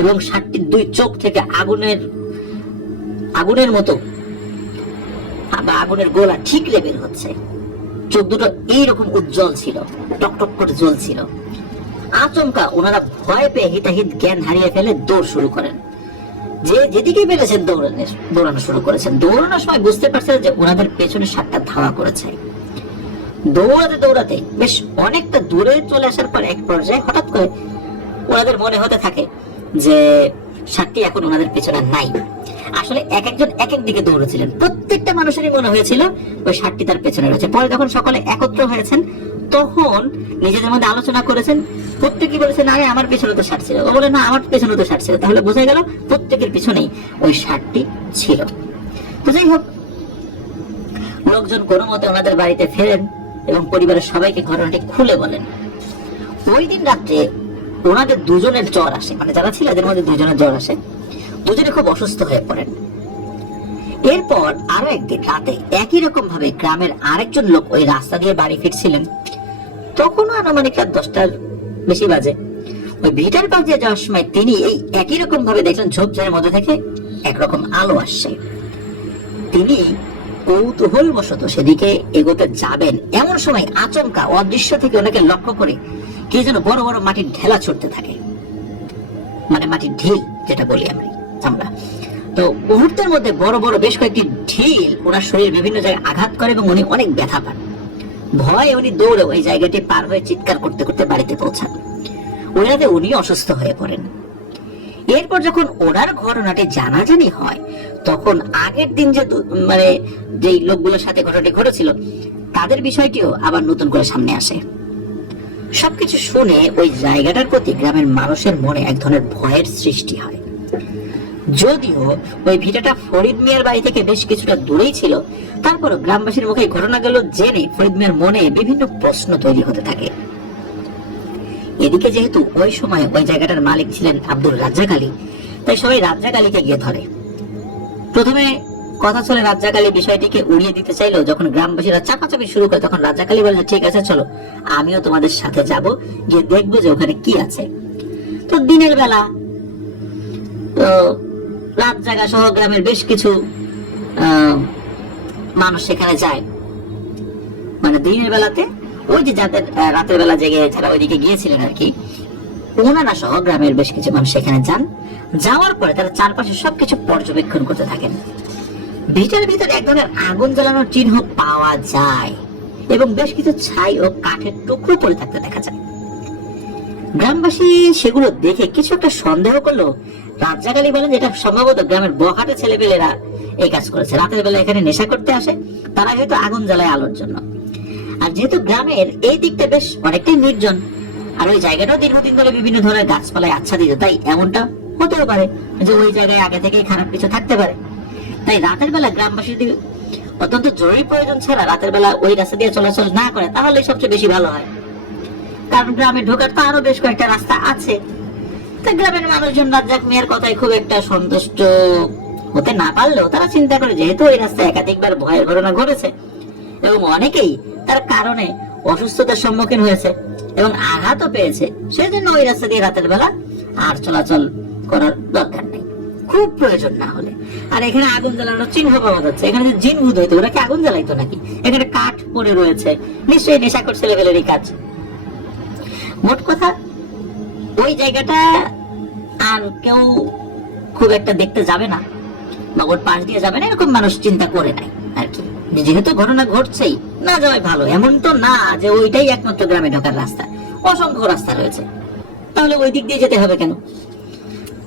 এবং ষাঁড়টির দুই চোখ থেকে আগুনের মতো বা আগুনের গোলা ঠিকরে বের হচ্ছে। চোখ দুটো এইরকম উজ্জ্বল ছিল, টকটক করে জ্বলছিল। আচমকা ওনারা ভয় পেয়ে হিতাহিত জ্ঞান হারিয়ে ফেলে দৌড় শুরু করেন। যে যেদিকে পেরেছেন দৌড়ানো শুরু করেছেন। দৌড়ানোর সময় বুঝতে পারছেন যে ওনাদের পেছনে ষাঁড়টা ধাওয়া করেছে। দৌড়াতে দৌড়াতে বেশ অনেকটা দূরে চলে আসার পর এক পর্যায়ে হঠাৎ করে ওনাদের মনে হতে থাকে যে ষাঁড়টি এখন ওনাদের পেছনে নাই। আসলে এক একজন এক এক দিকে দৌড়েছিলেন, প্রত্যেকটা মানুষেরই মনে হয়েছিল ওই ষাঁড়টি তার পেছনে রয়েছে। পরে যখন সকলে একত্র হয়েছেন তখন নিজেদের মধ্যে আলোচনা করেছেন। প্রত্যেকেই বলেছেন আরে আমার পেছনে তো ষাঁড় ছিল, ও বলে না আমার পেছনে তো ষাঁড় ছিল। তাহলে বোঝা গেল প্রত্যেকের পিছনেই ওই ষাঁড়টি ছিল। তো যাই হোক, লোকজন কোনো মতে ওনাদের বাড়িতে ফেরেন এবং পরিবারের সবাইকে ঘটনাটি খুলে বলেন। ওই দিন রাত্রে ওনাদের দুজনের জ্বর আসে, মানে যারা ছিল এদের মধ্যে দুজনের জ্বর আসে, দুজনে খুব অসুস্থ হয়ে পড়েন। এরপর আরো একদিন রাতে একই রকম ভাবে গ্রামের আরেকজন লোক ওই রাস্তা দিয়ে বাড়ি ফিরছিলেন। তখনও আনুমানিক রাত 10টার বেশি বাজে। ওই ভিটার পাশ দিয়ে যাওয়ার সময় তিনি এই একই রকম ভাবে দেখলেন ঝোপঝাড়ের মধ্যে থেকে একরকম আলো আসছে। তিনি কৌতূহল বশত সেদিকে এগোতে যাবেন, এমন সময় আচমকা অদৃশ্য থেকে ওনাকে লক্ষ্য করে কে যেন বড় বড় মাটির ঢেলা ছুটতে থাকে, মানে মাটির ঢিল যেটা বলি আমরা। তো মুহূর্তের মধ্যে বড় বড় বেশ কয়েকটি ঢিল ওনার শরীরের বিভিন্ন জায়গায় আঘাত করে এবং উনি অনেক ব্যথা পান। ভয়ে উনি দৌড়ে ওই জায়গাটি পার হয়ে চিৎকার করতে করতে বাড়িতে পৌঁছান। ওই রাতে উনি অসুস্থ হয়ে পড়েন। এরপর যখন ওনার ঘটনাটি জানাজানি হয়, তখন আগের দিন যে মানে যেই লোকগুলোর সাথে ঘটনাটি ঘটেছিল তাদের বিষয়টিও আবার নতুন করে সামনে আসে। সবকিছু শুনে ওই জায়গাটার প্রতি গ্রামের মানুষের মনে এক ধরনের ভয়ের সৃষ্টি হয়। যদিও ওই ভিটাটা ফরিদ মিয়ার বাড়ি থেকে বেশ কিছুটা দূরেই ছিল, তারপরও গ্রামবাসীর মুখে ঘটনাগুলো জেনে ফরিদ মিয়ার মনে বিভিন্ন প্রশ্ন তৈরি হতে থাকে। এদিকে যেহেতু ওই সময় ওই জায়গাটার মালিক ছিলেন আব্দুল রাজ্জাক আলী, তাই সবাই রাজ্জাক আলীকে গিয়ে ধরে। প্রথমে কথা চলে রাজ্জাক আলী বিষয়টিকে উড়িয়ে দিতে চাইলো। যখন গ্রামবাসীরা চাপাচাপি শুরু করে তখন রাজ্জাক আলী বলে ঠিক আছে চলো আমিও তোমাদের সাথে যাব, গিয়ে দেখবো যে ওখানে কি আছে। তো দিনের বেলা তো রাত জাগা সহ গ্রামের বেশ কিছু মানুষ সেখানে যায়। মানে দিনের বেলাতে ওই যে যাদের রাতের বেলা জেগে যারা ওইদিকে গিয়েছিলেন আর কি, ওনারা সহ গ্রামের বেশ কিছু মানুষ সেখানে যান। যাওয়ার পরে তারা চারপাশে সবকিছু পর্যবেক্ষণ করতে থাকেন। ভিটার ভিতরে এক ধরনের আগুন জ্বালানোর চিহ্ন পাওয়া যায় এবং বেশ কিছু ছাই ও কাঠের টুকরো পড়ে থাকতে দেখা যায়। গ্রামবাসী সেগুলো দেখে কিছু একটা সন্দেহ করলো। রাত জাগালি বলেন যেটা সম্ভবত গ্রামের বখাটে ছেলেপেলেরা এই কাজ করেছে। রাতের বেলা এখানে নেশা করতে আসে, তারা হয়তো আগুন জ্বালায় আলোর জন্য। আর যেহেতু গ্রামের এই দিকটা বেশ অনেকটাই নির্জন, আর ওই জায়গাটাও দীর্ঘদিন ধরে বিভিন্ন ধরনের গাছপালায় আচ্ছাদিত, তাই এমনটা হতেও পারে যে ওই জায়গায় আগে থেকেই খারাপ কিছু থাকতে পারে। তাই রাতের বেলা গ্রামবাসী যদি অত্যন্ত জরুরি প্রয়োজন ছাড়া রাতের বেলা ওই রাস্তা দিয়ে চলাচল না করে তাহলে সবচেয়ে বেশি ভালো হয়, কারণ গ্রামে ঢোকার তো আরো বেশ কয়েকটা রাস্তা আছে। তাই গ্রামের মানুষজন রাজ্জাক মিয়ার কথায় খুব একটা সন্তুষ্ট হতে না পারলেও তারা চিন্তা করে যেহেতু ওই রাস্তায় একাধিকবার ভয়ের ঘটনা ঘটেছে এবং অনেকেই তার কারণে অসুস্থতার সম্মুখীন হয়েছে এবং আঘাতও পেয়েছে, সেই জন্য ওই রাস্তা দিয়ে রাতের বেলা আর চলাচল করার দরকার নেই, খুব প্রয়োজন না হলে। আর এখানে আগুন জ্বালানোর চিহ্ন পাওয়া যাচ্ছে। এখানে যে জিন ভূত হইতো ওরা কি আগুন জ্বালাইতো নাকি? এখানে কাঠ পড়ে রয়েছে, নিশ্চয়ই নেশাখোর ছেলেপেলেরই কাজ। মোট কথা ওই জায়গাটা আর কেউ খুব একটা দেখতে যাবে না বা ওর পাশ দিয়ে যাবে না এরকম মানুষ চিন্তা করে নাই আর কি। যেহেতু ঘটনা ঘটছেই, না যাওয়াই ভালো। এমন তো না যে ওইটাই একমাত্র গ্রামে ঢোকার রাস্তা, অসংখ্য রাস্তা রয়েছে, তাহলে ওই দিক দিয়ে যেতে হবে কেন?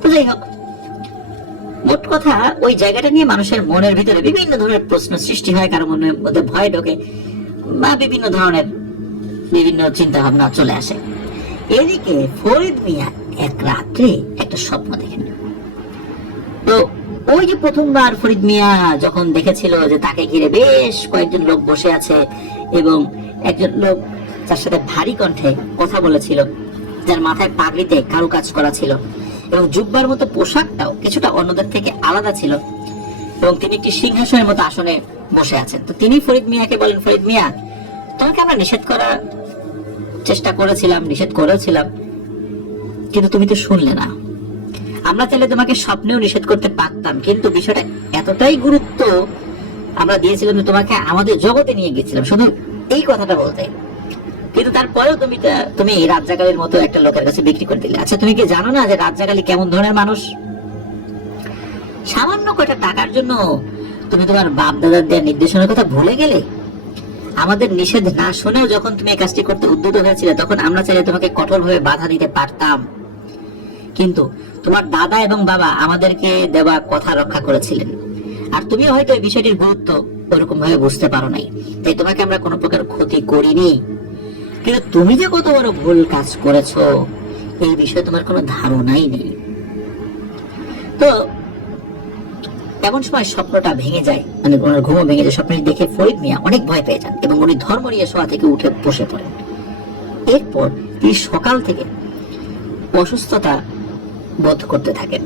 তো যাই হোক, মোট কথা ওই জায়গাটা নিয়ে মানুষের মনের ভিতরে বিভিন্ন ধরনের প্রশ্ন সৃষ্টি হয়, কারো মনের মধ্যে ভয় ঢোকে বা বিভিন্ন ধরনের বিভিন্ন চিন্তা ভাবনা চলে আসে। এদিকে ফরিদ মিয়া এক রাত্রে একটা স্বপ্ন দেখেন। তো ওই যে প্রথমবার ফরিদ মিয়া যখন দেখেছিল যে তাকে ঘিরে বেশ কয়েকজন লোক বসে আছে এবং একজন লোক তার সাথে ভারী কণ্ঠে কথা বলেছিল, যার মাথায় পাগড়িতে কারুকাজ করা ছিল এবং জুব্বার মতো পোশাকটাও কিছুটা অন্যদের থেকে আলাদা ছিল এবং তিনি একটি সিংহাসনের মতো আসনে বসে আছেন। তো তিনি ফরিদ মিয়াকে বলেন, ফরিদ মিয়া, তোমাকে আমরা নিষেধ করার চেষ্টা করেছিলাম, নিষেধ করেছিলাম, কিন্তু তুমি তো শুনলে না। আমরা চাইলে তোমাকে স্বপ্নেও নিষেধ করতে পারতাম, কিন্তু বিষয়টা এতটাই গুরুত্ব আমরা দিয়েছিলাম যে তোমাকে আমাদের জগতে নিয়ে গেছিলাম শুধু এই কথাটা বলতে, কিন্তু তারপরেও তুমি রাজ্জাকালীর মতো একটা লোকের কাছে বিক্রি করে দিলে। আচ্ছা, তুমি কি জানো না যে রাজ্জাকালী কেমন ধরনের মানুষ? সামান্য কয়টা টাকার জন্য তুমি তোমার বাপ দাদার দেওয়া নির্দেশনার কথা ভুলে গেলে। আমাদের নিষেধ না শুনেও যখন তুমি এই কাজটি করতে উদ্যত হয়েছিলে তখন আমরা চাইলে তোমাকে কঠোরভাবে বাধা দিতে পারতাম, কিন্তু তোমার দাদা এবং বাবা আমাদেরকে দেওয়া কথা রক্ষা করেছিলেন, আর তুমি হয়তো এই বিষয়টির গুরুত্ব ওরকম ভাবে বুঝতে পারো নাই, তাই তোমাকে আমরা কোনো প্রকার ক্ষতি করিনি। কিন্তু তুমি যে কত বড় ভুল কাজ করেছো এই বিষয়ে তোমার কোনো ধারণাই নেই। তো এমন সময় স্বপ্নটা ভেঙে যায়, মানে ওনার ঘুমও ভেঙে যায়। স্বপ্নটি দেখে ফরিদ মিয়া অনেক ভয় পেয়ে যান এবং উনি ধর্ম নিয়ে শোয়া থেকে উঠে বসে পড়েন। এরপর তিনি সকাল থেকে অসুস্থতা বোধ করতে থাকেন।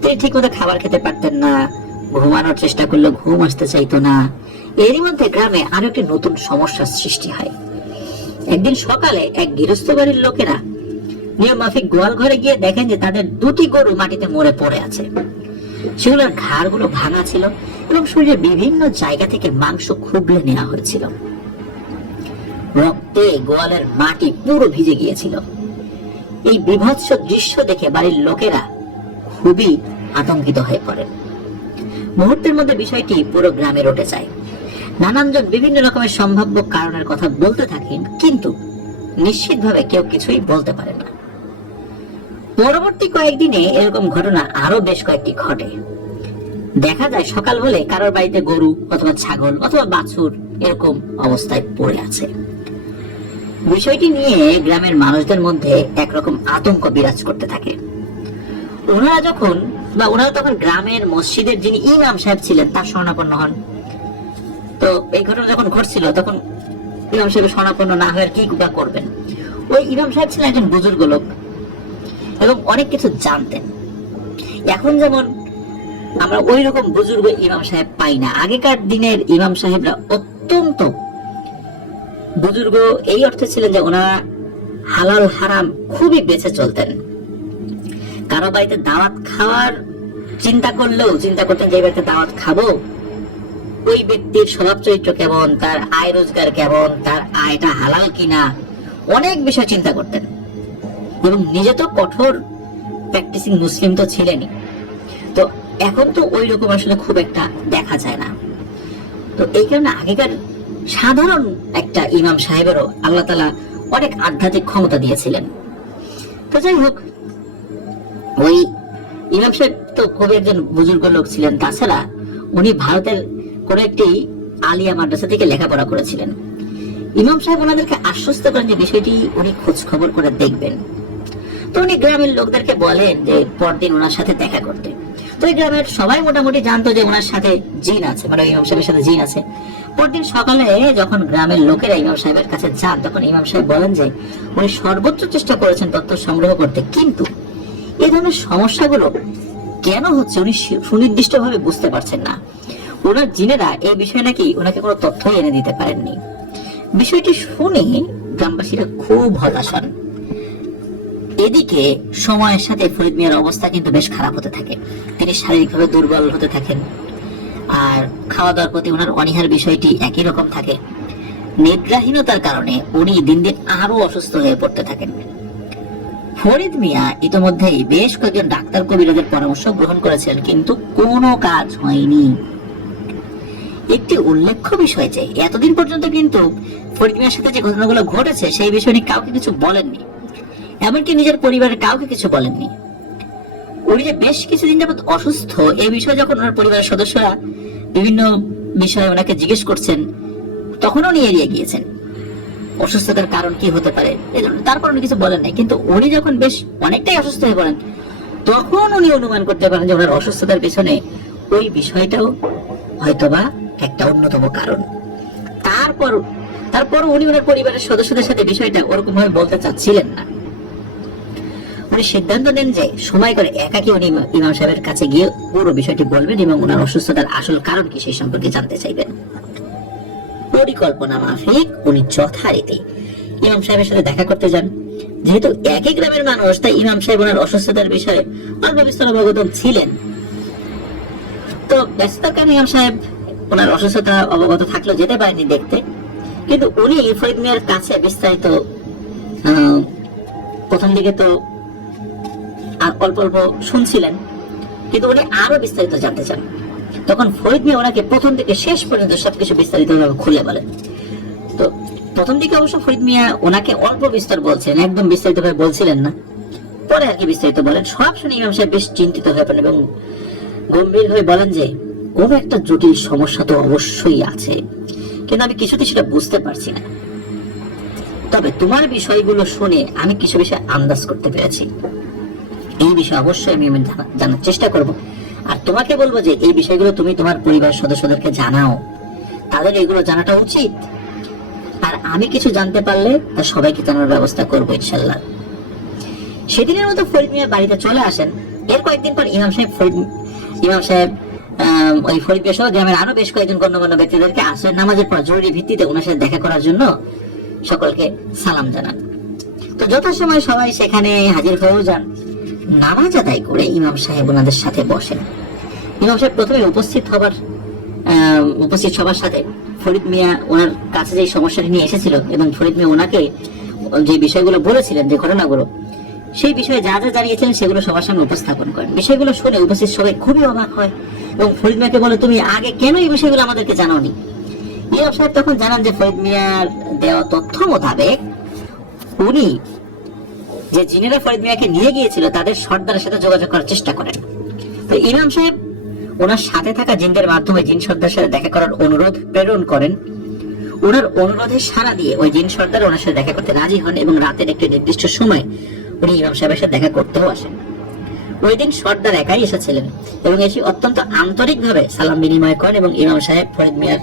তিনি ঠিক মতো খাবার খেতে পারতেন না, ঘুমানোর চেষ্টা করলেও ঘুম আসতে চাইতো না। এরই মধ্যে গ্রামে আরো একটি নতুন সমস্যার সৃষ্টি হয়। একদিন সকালে এক গৃহস্থ বাড়ির লোকেরা নিয়ম মাফিক গোয়াল ঘরে গিয়ে দেখেন যে তাদের দুটি গরু মাটিতে মরে পড়ে আছে। সেগুলোর ঘাড়গুলো ভাঙা ছিল এবং শরীরের বিভিন্ন জায়গা থেকে মাংস খুবলে নেওয়া হয়েছিল। রক্তে গোয়ালের মাটি পুরো ভিজে গিয়েছিল। এই বিভৎস দৃশ্য দেখে বাড়ির লোকেরা খুবই আতঙ্কিত হয়ে পড়েন। মুহূর্তের মধ্যে বিষয়টি পুরো গ্রামে রটে যায়। নানানজন বিভিন্ন রকমের সম্ভাব্য কারণের কথা বলতে থাকেন, কিন্তু নিশ্চিতভাবে কেউ কিছুই বলতে পারে না। পরবর্তী কয়েকদিনে এরকম ঘটনা আরো বেশ কয়েকটি ঘটে। দেখা যায় সকাল হলে কারোর বাড়িতে গরু অথবা ছাগল অথবা বাছুর এরকম অবস্থায় পড়ে আছে। বিষয়টি নিয়ে গ্রামের মানুষদের মধ্যে একরকম আতঙ্ক বিরাজ করতে থাকে। ওনারা তখন গ্রামের মসজিদের যিনি ইমাম সাহেব ছিলেন তার শরণাপন্ন হন। তো এই ঘটনা যখন ঘটছিল তখন ইমাম সাহেব শরণাপন্ন না হয়ে কি বা করবেন? ওই ইমাম সাহেব ছিলেন একজন বুজুর্গ লোক এবং অনেক কিছু জানতেন। এখন যেমন আমরা ওই রকম বুজুর্গ ইমাম সাহেব পাই না। আগেকার দিনের ইমাম সাহেবরা অত্যন্ত বুজুর্গ এই অর্থে ছিলেন যে ওনারা হালাল হারাম খুবই বেঁচে চলতেন। কারো বাড়িতে দাওয়াত খাওয়ার চিন্তা করলেও চিন্তা করতেন যে বাড়িতে দাওয়াত খাবো ওই ব্যক্তির স্বভাব চরিত্র কেমন, তার আয় রোজগার কেমন, তার আয়টা হালাল কিনা, অনেক বিষয় চিন্তা করতেন। এবং নিজে তো কঠোর প্র্যাকটিসিং মুসলিম তো ছিলেনই। তো এখন তো ওই রকম আসলে খুব একটা দেখা যায় না। তো এই কারণে আগেকার সাধারণ একটা ইমাম সাহেবেরও আল্লাহ তাআলা অনেক আধ্যাত্মিক ক্ষমতা দিয়েছিলেন। তো যাই হোক, ওই ইমাম সাহেব তো খুবই একজন বুজুর্গ লোক ছিলেন। তাছাড়া উনি ভারতের কোন একটি আলিয়া মাদ্রাসা থেকে লেখাপড়া করেছিলেন। ইমাম সাহেব ওনাদেরকে আশ্বস্ত করেন যে বিষয়টি উনি খোঁজ খবর করে দেখবেন। তো উনি গ্রামের লোকদেরকে বলেন যে পরদিন ওনার সাথে দেখা করতে। তো এই গ্রামের সবাই মোটামুটি জানতো যে ওনার সাথে জিন আছে, মানে ইমাম সাহেবের সাথে জিন আছে। পরদিন সকালে যখন গ্রামের লোকেরা ইমাম সাহেবের কাছে যান, তখন ইমাম সাহেব বলেন যে উনি সর্বোচ্চ চেষ্টা করেছেন তথ্য সংগ্রহ করতে, কিন্তু এই ধরনের সমস্যাগুলো কেন হচ্ছে উনি সুনির্দিষ্টভাবে বুঝতে পারছেন না। ওনার জিনেরা এই বিষয়ে নাকি ওনাকে কোনো তথ্য এনে দিতে পারেননি। বিষয়টি শুনে গ্রামবাসীরা খুব হতাশ হন। এদিকে সময়ের সাথে ফরিদ মিয়ার অবস্থা কিন্তু বেশ খারাপ হতে থাকে। তিনি শারীরিকভাবে দুর্বল হতে থাকেন, আর খাওয়া দাওয়ার প্রতি ওনার অনীহার বিষয়টি একই রকম থাকে। নিদ্রাহীনতার কারণে উনি দিন দিন আরো অসুস্থ হয়ে পড়তে থাকেন। ফরিদ মিয়া ইতিমধ্যেই বেশ কয়েকজন ডাক্তার কবিরাজের পরামর্শ গ্রহণ করেছিলেন, কিন্তু কোনো কাজ হয়নি। একটি উল্লেখ্য বিষয় যে এতদিন পর্যন্ত কিন্তু ফরিদ মিয়ার সাথে যে ঘটনাগুলো ঘটেছে সেই বিষয় নিয়ে কাউকে কিছু বলেননি, এমনকি নিজের পরিবারের কাউকে কিছু বলেননি। উনি যে বেশ কিছুদিন যাবত অসুস্থ এই বিষয়ে যখন ওনার পরিবারের সদস্যরা বিভিন্ন বিষয়ে ওনাকে জিজ্ঞেস করছেন, তখন উনি এড়িয়ে গিয়েছেন। অসুস্থতার কারণ কি হতে পারে তারপর উনি কিছু বলেন নাই। কিন্তু উনি যখন বেশ অনেকটাই অসুস্থ হয়ে পড়েন, তখন উনি অনুমান করতে পারেন যে ওনার অসুস্থতার পিছনে ওই বিষয়টাও হয়তোবা একটা অন্যতম কারণ। তারপর উনি ওনার পরিবারের সদস্যদের সাথে বিষয়টা ওরকম ভাবে বলতে চাচ্ছিলেন না। উনি সিদ্ধান্ত নেন যে সময় করে একাকী উনি ইমাম সাহেবের কাছে গিয়ে পুরো বিষয়টি বলবেন এবং ওনার অসুস্থতার আসল কারণ কি সেই সম্পর্কে জানতে চাইবেন। পরিকল্পনা মাফিক উনি যথারীতি ইমাম সাহেবের সাথে দেখা করতে যান। যেহেতু একই গ্রামের মানুষ, তাই ইমাম সাহেব ওনার অসুস্থতার বিষয়ে অল্প বিস্তর অবগত ছিলেন। তো ব্যস্ততার কারণে ইমাম সাহেব ওনার অসুস্থতা অবগত থাকলেও যেতে পারেনি দেখতে। কিন্তু উনি ফরিদ মিয়ার কাছে বিস্তারিত প্রথম দিকে তো অল্প অল্প শুনছিলেন, কিন্তু উনি আরো বিস্তারিত জানতে চান। তখন ফরিদ মিয়া ওনাকে প্রথম থেকে শেষ পর্যন্ত সবকিছু বিস্তারিতভাবে খুলে বলেন। তো প্রথম দিকে অবশ্য ফরিদ মিয়া ওনাকে অল্প বিস্তর বলছেন, একদম বিস্তারিতভাবে বলছিলেন না। পরে আর কি বিস্তারিত বলেন। সব শুনে ইমাম সাহেব বেশ চিন্তিত হয়ে পড়েন এবং গম্ভীর হয়ে বলেন যে কোনো একটা জটিল সমস্যা তো অবশ্যই আছে, কিন্তু আমি কিছুতে সেটা বুঝতে পারছি না। তবে তোমার বিষয়গুলো শুনে আমি কিছু বিষয় আন্দাজ করতে পেরেছি। এই বিষয়ে অবশ্যই আমি জানার চেষ্টা করব, আর তোমাকে বলবো যে এই বিষয়গুলো তুমি তোমার পরিবারের সদস্যদেরকে জানাও, তাদের এগুলো জানাটা উচিত। আর আমি কিছু জানতে পারলে তা সবাইকে জানার ব্যবস্থা করবো ইনশাল্লাহ। সেদিনের মতো ফরিদ মিয়া বাড়িতে চলে আসেন। এর কয়েকদিন পর ইমাম সাহেব ওই ফরিদ মিয়া সহ গ্রামের আরো বেশ কয়েকজন গণ্যমান্য ব্যক্তিদেরকে আসরের নামাজের পর জরুরি ভিত্তিতে ওনার সাথে দেখা করার জন্য সকলকে সালাম জানান। তো যথাসময় সবাই সেখানে হাজির হয়েও যান। নামাজ আদায় করে ইমাম সাহেব ওনাদের সাথে বসেন। ইমাম সাহেব প্রথমে উপস্থিত সবার সাথে ফরিদ মিয়া ওনার কাছে যে সমস্যাটি নিয়ে এসেছিল এবং ফরিদ মিয়া ওনাকে যে বিষয়গুলো বলেছিলেন, যে ঘটনাগুলো, সেই বিষয়ে যা যা জানিয়েছিলেন সেগুলো সবার সামনে উপস্থাপন করেন। বিষয়গুলো শুনে উপস্থিত সবাই খুবই অবাক হয় এবং ফরিদ মিয়াকে বলে, তুমি আগে কেন এই বিষয়গুলো আমাদেরকে জানাওনি? ইমাম সাহেব তখন জানান যে ফরিদ মিয়ার দেওয়া তথ্য মোতাবেক উনি যে জিনেরা ফরিদ মিয়াকে নিয়ে গিয়েছিল তাদের সর্দারের সাথে যোগাযোগ করার চেষ্টা করেন। তো ইমাম সাহেব ওনার সাথে থাকা জিনদের মাধ্যমে জিন সর্দার সাথে দেখা করার অনুরোধ প্রেরণ করেন। ওনার অনুরোধে সাড়া দিয়ে ওই জিন সর্দার ওনার সাথে দেখা করতে রাজি হন এবং রাতের একটি নির্দিষ্ট সময় উনি ইমাম সাহেবের সাথে দেখা করতেও আসেন। ওই দিন সর্দার একাই এসেছিলেন এবং এসে অত্যন্ত আন্তরিকভাবে সালাম বিনিময় করেন এবং ইমাম সাহেব ফরিদ মিয়ার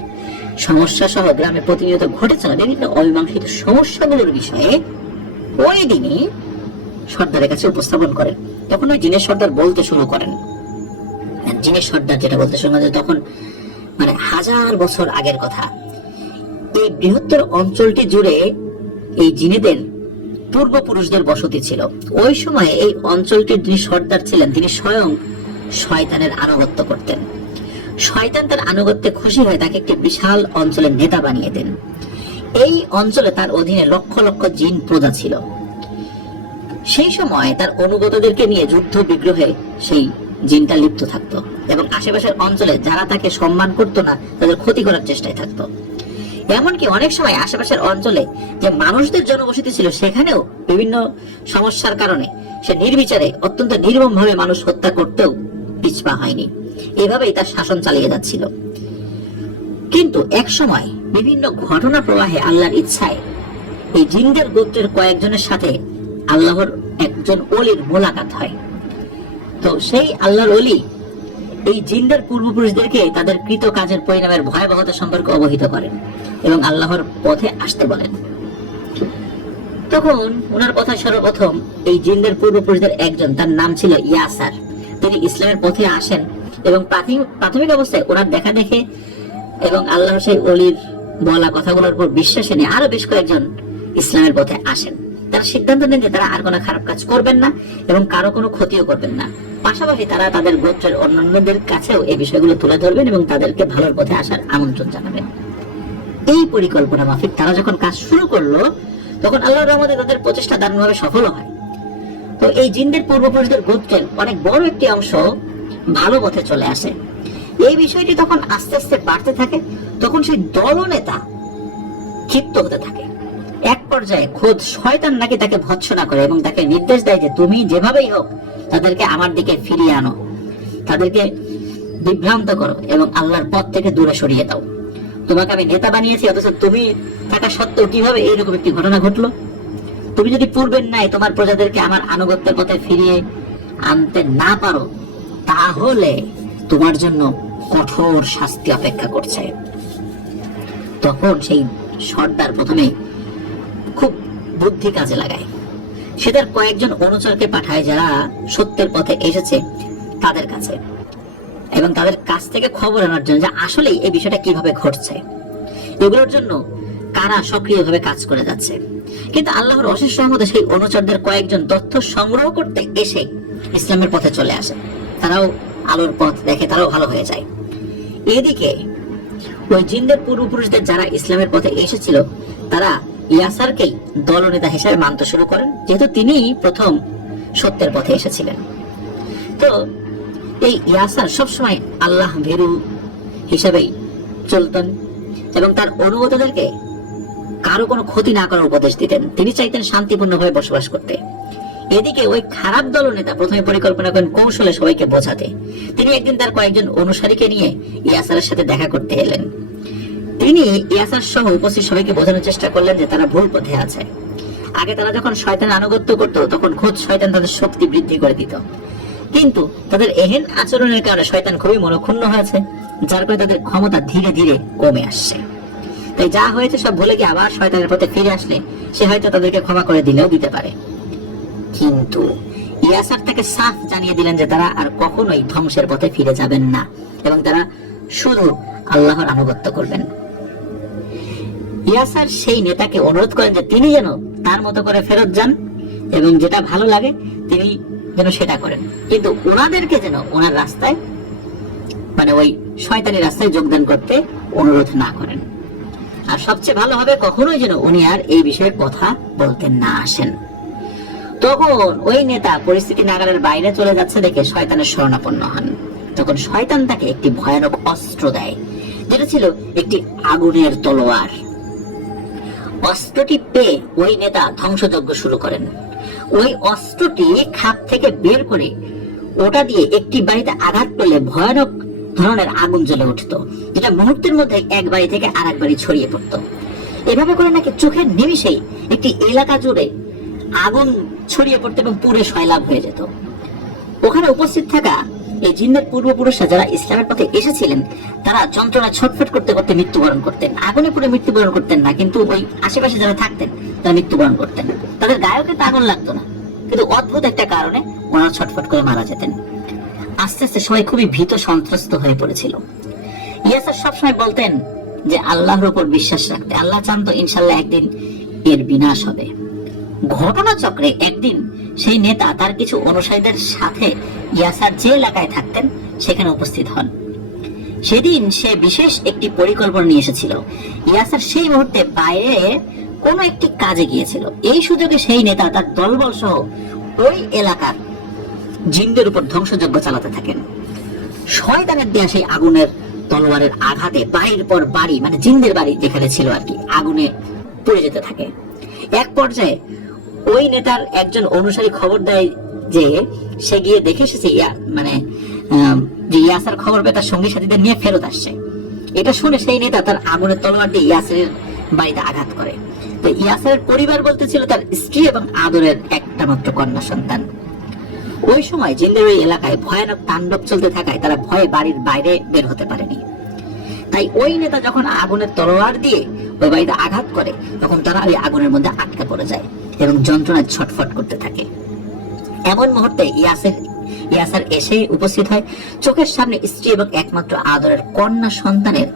সমস্যা সহ গ্রামে প্রতিনিয়ত ঘটেছিল বিভিন্ন অমীমাংসিত সমস্যাগুলোর বিষয়ে ওই দিনই সর্দারের কাছে উপস্থাপন করেন। তখন ওই জিনের সর্দার বলতে শুরু করেন। জিনের সর্দার যেটা বলতে শুরু করেন, তখন মানে 1000 বছর আগের কথা। এই বৃহত্তর অঞ্চলটি জুড়ে এই জিনেদের পূর্বপুরুষদের বসতি ছিল। ওই সময় এই অঞ্চলটির যিনি সর্দার ছিলেন তিনি স্বয়ং শয়তানের আনুগত্য করতেন। শয়তান তার আনুগত্যে খুশি হয়ে তাকে একটি বিশাল অঞ্চলের নেতা বানিয়ে দেন। এই অঞ্চলে তার অধীনে লক্ষ লক্ষ জিন প্রজা ছিল। সেই সময় তার অনুগতদেরকে নিয়ে যুদ্ধ বিগ্রহে সেই জিনটা লিপ্ত থাকতো এবং আশেপাশের অঞ্চলে যারা তাকে সম্মান করতো না তাদের ক্ষতি করার চেষ্টায় থাকতো। এমনকি অনেক সময় আশেপাশের অঞ্চলে যে মানুষদের জনবসতি ছিল সেখানেও বিভিন্ন সমস্যার কারণে সে নির্বিচারে অত্যন্ত নির্মমভাবে মানুষ হত্যা করতেও পিছপা হয়নি। এভাবেই তার শাসন চালিয়ে যাচ্ছিল। কিন্তু এক সময় বিভিন্ন ঘটনা প্রবাহে আল্লাহর ইচ্ছায় এই জিনদের গোত্রের কয়েকজনের সাথে আল্লাহর একজন ওলির মোলাকাত হয়। তো সেই আল্লাহর ওলি এই জিনদের পূর্বপুরুষদেরকে তাদের কৃত কাজের পরিণামের ভয়াবহতা সম্পর্কে অবহিত করেন এবং আল্লাহর পথে আসতে বলেন। তখন ওনার কথা সর্বপ্রথম এই জিনদের পূর্বপুরুষদের একজন, তার নাম ছিল ইয়াসার, তিনি ইসলামের পথে আসেন এবং প্রাথমিক অবস্থায় ওনার দেখা দেখে এবং আল্লাহর সেই ওলির বলা কথাগুলোর উপর বিশ্বাসে নিয়ে আরো বেশ কয়েকজন ইসলামের পথে আসেন। তারা সিদ্ধান্ত নেন যে তারা আর কোনো খারাপ কাজ করবেন না এবং কারো কোনো ক্ষতিও করবেন না। পাশাপাশি তারা তাদের গোত্রের অন্যান্যদের কাছেও এই বিষয়গুলো তুলে ধরবেন এবং তাদেরকে ভালোর পথে আসার আমন্ত্রণ জানাবেন। এই পরিকল্পনা মাফিক তারা যখন কাজ শুরু করলো তখন আল্লাহর রহমতে তাদের প্রচেষ্টা দারুণভাবে সফল হয়। তো এই জিনদের পূর্বপুরুষদের গোত্রের অনেক বড় একটি অংশ ভালো পথে চলে আসে। এই বিষয়টি তখন আস্তে আস্তে বাড়তে থাকে। তখন সেই দলনেতা ক্ষিপ্ত হতে থাকে। এক পর্যায়ে খোদ শয়তান নাকি তাকে ভৎসনা করে এবং তাকে নির্দেশ দেয় যে তুমি যেভাবেই হোক তাদেরকে আমার দিকে ফিরিয়ে আনো, তাদেরকে বিভ্রান্ত করো এবং আল্লাহর পথ থেকে দূরে সরিয়ে দাও। তোমাকে আমি নেতা বানিয়েছি, অথচ তুমি থাকা সত্ত্বেও কিভাবে এইরকম একটি ঘটনা ঘটলো? তুমি যদি পূর্বের ন্যায় তোমার প্রজাদেরকে আমার আনুগত্যের পথে ফিরিয়ে আনতে না পারো তাহলে তোমার জন্য কঠোর শাস্তি অপেক্ষা করছে। তখন সেই সর্দার প্রথমে খুব বুদ্ধি কাজে লাগায়। সে তার কয়েকজন অনুচরকে পাঠায় যারা সত্যের পথে এসেছে তাদের কাছে এবং তাদের কাছ থেকে খবর আনার জন্য যে আসলে এই বিষয়টা কিভাবে ঘটছে, এগুলোর জন্য কারা সক্রিয়ভাবে কাজ করে যাচ্ছে। কিন্তু আল্লাহর অশেষ রহমতে সেই অনুচরদের কয়েকজন তথ্য সংগ্রহ করতে এসে ইসলামের পথে চলে আসে। তারাও আলোর পথ দেখে, তারাও ভালো হয়ে যায়। এদিকে ওই জিনদের পূর্বপুরুষদের যারা ইসলামের পথে এসেছিল তারা ইয়াসারকেই দলনেতা হিসেবে মানতে শুরু করেন, যেহেতু তিনি প্রথম সত্যের পথে এসেছিলেন। তো এই ইয়াসার সবসময় আল্লাহ ভীরু হিসেবেই চলতেন এবং তার অনুগতদেরকে কারো কোনো ক্ষতি না করার উপদেশ দিতেন। তিনি চাইতেন শান্তিপূর্ণভাবে বসবাস করতে। এদিকে ওই খারাপ দলনেতা প্রথমে পরিকল্পনা করেন কৌশলে সবাইকে বোঝাতে। তিনি একদিন তার কয়েকজন অনুসারীকে নিয়ে ইয়াসারের সাথে দেখা করতে এলেন। তিনি ইয়াসার সহ উপস্থিত সবাইকে বোঝানোর চেষ্টা করলেন যে তারা ভুল পথে আছে। আগে তারা যখন শয়তানের আনুগত্য করত তখন খোদ শয়তান তাদের শক্তি বৃদ্ধি করে দিত, কিন্তু তাদের এহেন আচরণের কারণে শয়তান খুবই মনক্ষুণ্ণ হয়েছে, যার ফলে তাদের ক্ষমতা ধীরে ধীরে কমে আসছে। তাই যা হয়েছে সব ভুলে গিয়ে আবার শয়তানের পথে ফিরে আসলে সে হয়তো তাদেরকে ক্ষমা করে দিলেও দিতে পারে। কিন্তু ইয়াসার তাকে সাফ জানিয়ে দিলেন যে তারা আর কখনোই ধ্বংসের পথে ফিরে যাবেন না এবং তারা শুধু আল্লাহর আনুগত্য করবেন। ইয়াসার সেই নেতাকে অনুরোধ করেন যে তিনি যেন তার মতো করে ফেরত যান এবং যেটা ভালো লাগে তিনি যেন সেটা করেন, কিন্তু ওনাদেরকে যেন ওনার রাস্তায় মানে ওই শয়তানি রাস্তায় যোগদান করতে অনুরোধ না করেন। আর সবচেয়ে ভালো হবে কখনোই যেন উনি আর এই বিষয়ে কথা বলতে না আসেন। তখন ওই নেতা পরিস্থিতি নাগালের বাইরে চলে যাচ্ছে দেখে শয়তানের শরণাপন্ন হন। তখন শয়তান তাকে একটি ভয়ানক অস্ত্র দেয়, যেটা ছিল একটি আগুনের তলোয়ার। অস্ত্রটি পেয়ে ওই নেতা ধ্বংসযজ্ঞ শুরু করেন। ওই অস্ত্রটি খাপ থেকে বের করে ওটা দিয়ে একটি বাড়িতে আঘাত পেলে ভয়ানক ধরনের আগুন জ্বলে উঠত, যেটা মুহূর্তের মধ্যে এক বাড়ি থেকে আর এক বাড়ি ছড়িয়ে পড়ত। এভাবে করে নাকি চোখের নিমিষেই একটি এলাকা জুড়ে আগুন ছড়িয়ে পড়তে এবং পুড়ে সয়লাভ হয়ে যেত। ওখানে উপস্থিত থাকা এই জিন্দের পূর্বপুরুষরা যারা ইসলামের পথে এসেছিলেন তারা যন্ত্রণা ছটফট করতে করতে মৃত্যুবরণ করতেন। আগুনে পুড়ে মৃত্যুবরণ করতেন না, কিন্তু ওই আশেপাশে যারা থাকতেন তারা মৃত্যুবরণ করতেন। তাদের গায়েও কিন্তু আগুন লাগতো না, কিন্তু অদ্ভুত একটা কারণে ওনারা ছটফট করে মারা যেতেন। আস্তে আস্তে সবাই খুবই ভীত সন্ত্রস্ত হয়ে পড়েছিল। ইয়াসার সবসময় বলতেন যে আল্লাহর উপর বিশ্বাস রাখতে, আল্লাহ চান তো ইনশাল্লাহ একদিন এর বিনাশ হবে। ঘটনাচক্রে একদিন সেই নেতা তার কিছু অনুসারীদের সাথে ইয়াসার যে এলাকায় থাকতেন সেখানে উপস্থিত হন। সেদিন সে বিশেষ একটি পরিকল্পনা নিয়ে এসেছিল। ইয়াসার সেই মুহূর্তে বাইরে কোনো একটি কাজে গিয়েছিল। এই সুযোগে সেই নেতা তার দলবল সহ ওই এলাকার জিনদের উপর ধ্বংসযজ্ঞ চালাতে থাকেন। শয়তানের দেয়া সেই আগুনের তলোয়ারের আঘাতে বাড়ির পর বাড়ি, মানে জিনদের বাড়ি যেখানে ছিল আর কি, আগুনে পুড়ে যেতে থাকে। এক পর্যায়ে ওই নেতার একজন অনুসারী খবর দেয় যে সে গিয়ে দেখে এসেছে যে ইয়াসার খবর পেয়ে তার সঙ্গী সাথীদের নিয়ে ফেরত আসছে। এটা শুনে সেই নেতা তার আগুনের তলোয়ার দিয়ে ইয়াসের বাড়িতে আঘাত করে। তো ইয়াসের পরিবার বলতে ছিল তার স্ত্রী এবং আদরের একটা মাত্র কন্যা সন্তান। ওই সময় জিনদের ওই এলাকায় ভয়ানক তাণ্ডব চলতে থাকায় তারা ভয়ে বাড়ির বাইরে বের হতে পারেনি। তাই ওই নেতা যখন আগুনের তলোয়ার দিয়ে ওই বাড়িতে আঘাত করে, তখন তারা ওই আগুনের মধ্যে আটকে পড়ে যায় এবং যন্ত্রণায় ছটফট করতে থাকে। এমন মুহূর্তে ইয়াসার এসে উপস্থিত হয়। চোখের সামনে স্ত্রী এবং একমাত্র আদরের কন্যা সন্তানের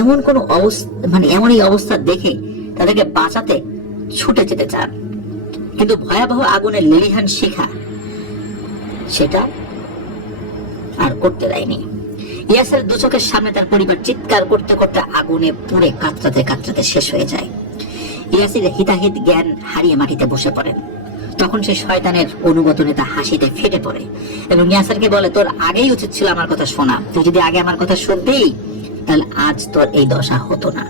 এমন কোন অবস্থা, এমন এই অবস্থা দেখে তাদেরকে বাঁচাতে ছুটে যেতে চান, কিন্তু ভয়াবহ আগুনের লেলিহান শিখা সেটা আর করতে দেয়নি। ইয়াসের দু চোখের সামনে তার পরিবার চিৎকার করতে করতে আগুনে পুড়ে কাতরাতে কাতরাতে শেষ হয়ে যায়। ইয়াসির হিতাহিত জ্ঞান হারিয়ে মাটিতে বসে পড়েন। তখন সে শয়তানের অনুগত নেতা হাসিতে ফেটে পড়ে এবং ইয়াসিরকে বলে, তোর আগেই উচিত ছিল আমার কথা শোনা। তুই যদি আগে আমার কথা শুনতেই, তাহলে আজ তোর এই দশা হতো না।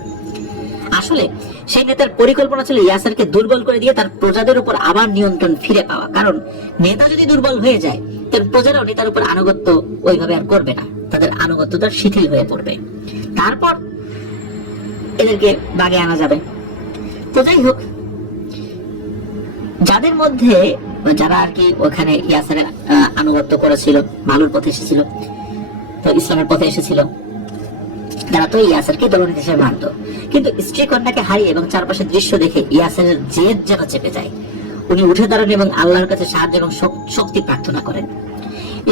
আসলে সেই নেতার পরিকল্পনা ছিল ইয়াসিরকে দুর্বল করে দিয়ে তার প্রজাদের উপর আবার নিয়ন্ত্রণ ফিরে পাওয়া। কারণ নেতা যদি দুর্বল হয়ে যায়, তার প্রজারাও নেতার উপর আনুগত্য ওইভাবে আর করবে না, তাদের আনুগত্যতা শিথিল হয়ে পড়বে। তারপর এদেরকে বাগে আনা যাবে। তো যাই হোক, যাদের মধ্যে যারা আর কি ওখানে ইয়াসিরের আনুগত্য করেছিল, ভালোর পথে এসেছিল, তো ইসলামের পথে এসেছিল, তারা তো ইয়াসিরকে দলনেতা হিসেবে মানত। কিন্তু স্ত্রী কন্যাকে হারিয়ে এবং চারপাশের দৃশ্য দেখে ইয়াসিরের জেদ যেন চেপে যায়। উনি উঠে দাঁড়ান এবং আল্লাহর কাছে সাহায্য এবং শক্তি প্রার্থনা করেন।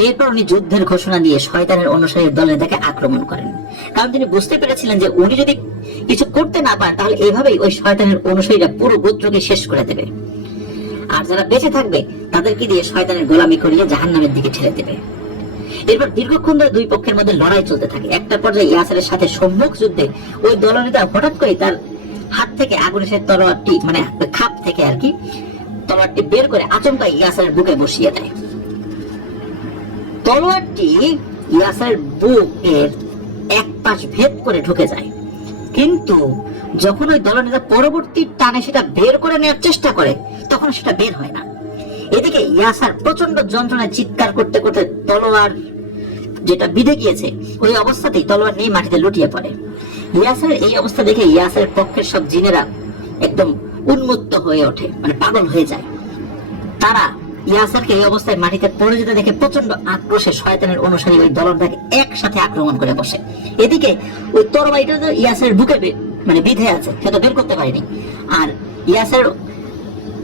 এরপর উনি যুদ্ধের ঘোষণা দিয়ে শয়তানের অনুসারীর দলনেতাকে আক্রমণ করেন। কারণ তিনি বুঝতে পেরেছিলেন যে উনি যদি কিছু করতে না পারেন, তাহলে এইভাবেই ওই শয়তানের অনুসারীরা পুরো গোত্রকে শেষ করে দেবে, আর যারা বেঁচে থাকবে তাদেরকে দিয়ে শয়তানের গোলামি করিয়ে জাহান্নামের দিকে ঠেলে দেবে। এরপর দীর্ঘক্ষণ ধরে দুই পক্ষের মধ্যে লড়াই চলতে থাকে। একটা পর্যায়ে ইয়াসিরের সাথে সম্মুখ যুদ্ধে ওই দলনেতা হঠাৎ করে তার হাত থেকে আগুনের সেই তলোয়ারটি, খাপ থেকে আর কি তলোয়ারটি বের করে আচমকা ইয়াসিরের বুকে বসিয়ে দেয়। তলোয়ারটি ইয়াসিরের বুকের এক পাশ ভেদ করে ঢুকে যায়, কিন্তু যখন ওই দলনেতা পরবর্তী টানে সেটা বের করে নেওয়ার চেষ্টা করে, তখন সেটা বের হয় না। এদিকে ইয়াসির প্রচন্ড যন্ত্রণায় চিৎকার করতে করতে তলোয়ার যেটা বিঁধে গিয়েছে, ওই অবস্থাতেই তলোয়ার নিয়ে মাটিতে লুটিয়ে পড়ে। ইয়াসিরের এই অবস্থা দেখে ইয়াসিরের পক্ষের সব জিনেরা একদম উন্মত্ত হয়ে ওঠে, পাগল হয়ে যায়। তারা ইয়াসিরকে এই অবস্থায় মাটিতে পড়ে যেতে দেখে প্রচন্ড আক্রোশে শয়তানের অনুসারী ওই দলটাকে একসাথে আক্রমণ করে বসে। এদিকে ওই তরবারিটা তো ইয়াসিরের বুকে বিঁধে আছে, সেটা বের করতে পারেনি। আর ইয়াসিরের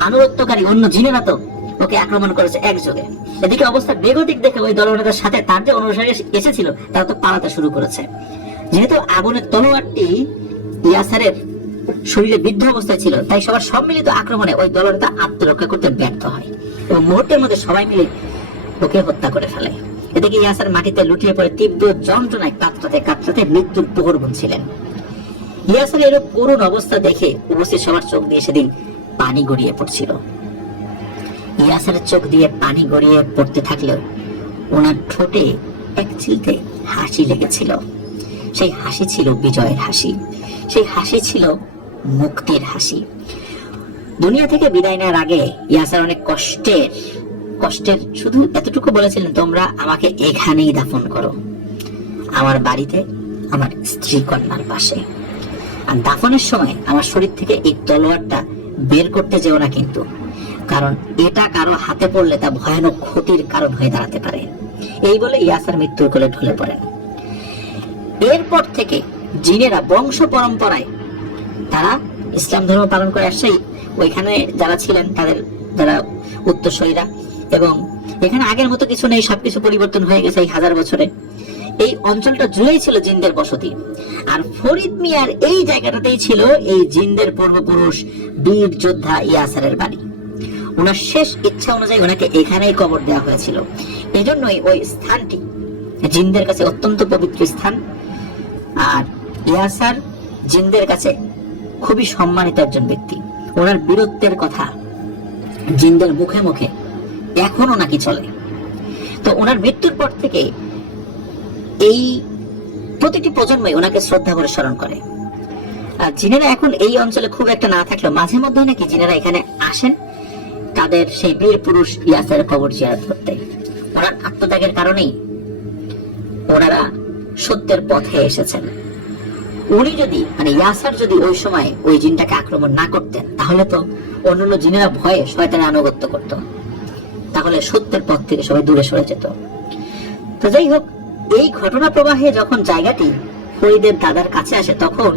আনুগত্যকারী অন্য জিনেরা তো ওকে আক্রমণ করেছে একযোগে। এদিকে অবস্থা বেগতিক দেখে ওই দলনেতার সাথে তার যে অনুসারী এসেছিল তারা তো পালাতে শুরু করেছে। যেহেতু আগুনের তলোয়ারটি ইয়াসিরের শরীরে বিদ্ধ অবস্থায় ছিল, তাই সবার সম্মিলিত আক্রমণে ওই দলনেতা আত্মরক্ষা করতে ব্যর্থ হয় এবং মুহূর্তের মধ্যে সবাই মিলে ওকে হত্যা করে ফেলে। এদিকে ইয়াসির মাটিতে লুটিয়ে পড়ে তীব্র যন্ত্রণায় কাতরাতে কাতরাতে মৃত্যুর প্রহর গুনছিলেন। ইয়াসিরের এরূপ করুণ অবস্থা দেখে উপস্থিত সবার চোখ দিয়ে সেদিন পানি গড়িয়ে পড়ছিল। ইয়াসিরের চোখ দিয়ে পানি গড়িয়ে পড়তে থাকলেও ওনার ঠোঁটে এক চিলতে হাসি লেগেছিল। সেই হাসি ছিল বিজয়ের হাসি, সেই হাসি ছিল মুক্তির হাসি। দুনিয়া থেকে বিদায় নেওয়ার আগে ইয়াসির অনেক কষ্টের শুধু এতটুকু বলেছিলেন, তোমরা আমাকে এখানেই দাফন করো, আমার বাড়িতে, আমার স্ত্রী কন্যার পাশে। আর দাফনের সময় আমার শরীর থেকে এই তলোয়ারটা বের করতে যেও না কিন্তু, কারণ এটা কারো হাতে পড়লে তা ভয়ানক ক্ষতির কারণ হয়ে দাঁড়াতে পারে। এই বলে ইয়াসির মৃত্যুর কোলে ঢলে পড়েন। এরপর থেকে জিনেরা বংশ পরম্পরায় তারা ইসলাম ধর্ম পালন করে আসছে। ওইখানে যারা ছিলেন তাদের যারা উত্তরসূরিরা, এবং এখানে আগের মতো কিছু নেই, সবকিছু পরিবর্তন হয়ে গেছে এই 1000 বছরে। এই অঞ্চলটা জুড়েই ছিল জিনদের বসতি, আর ফরিদ মিয়ার এই জায়গাটাতেই ছিল এই জিনদের পূর্বপুরুষ বীর যোদ্ধা ইয়াসিরের বাড়ি। ওনার শেষ ইচ্ছা অনুযায়ী ওনাকে এখানেই কবর দেওয়া হয়েছিল। এই জন্যই ওই স্থানটি জিনদের কাছে অত্যন্ত পবিত্র স্থান, আর ইয়াসির জিনদের কাছে খুবই সম্মানিত একজন ব্যক্তি। ওনার বীরত্বের কথা জিনদের মুখে মুখে এখনো নাকি চলে। তো ওনার মৃত্যুর পর থেকে এই প্রতিটি প্রজন্মই ওনাকে শ্রদ্ধা করে স্মরণ করে। আর জিনেরা এখন এই অঞ্চলে খুব একটা না থাকলেও মাঝে মধ্যে নাকি জিনেরা এখানে আসেন তাদের সেই বীর পুরুষ ইয়াসের কবর জিয়ারত করতে। ওনার আত্মত্যাগের কারণেই ওনারা সত্যের পথে এসেছেন। উনি যদি ইয়াসার যদি ওই সময় ওই জিনটাকে আক্রমণ না করতেন তাহলে তো অন্যান্য জিনেরা ভয়ে শয়তানের আনুগত্য করত, তাহলে সত্যের পথ থেকে সবাই দূরে সরে যেত। তো যাই হোক, এই ঘটনা প্রবাহে যখন জায়গাটি ফরিদের দাদার কাছে আসে তখন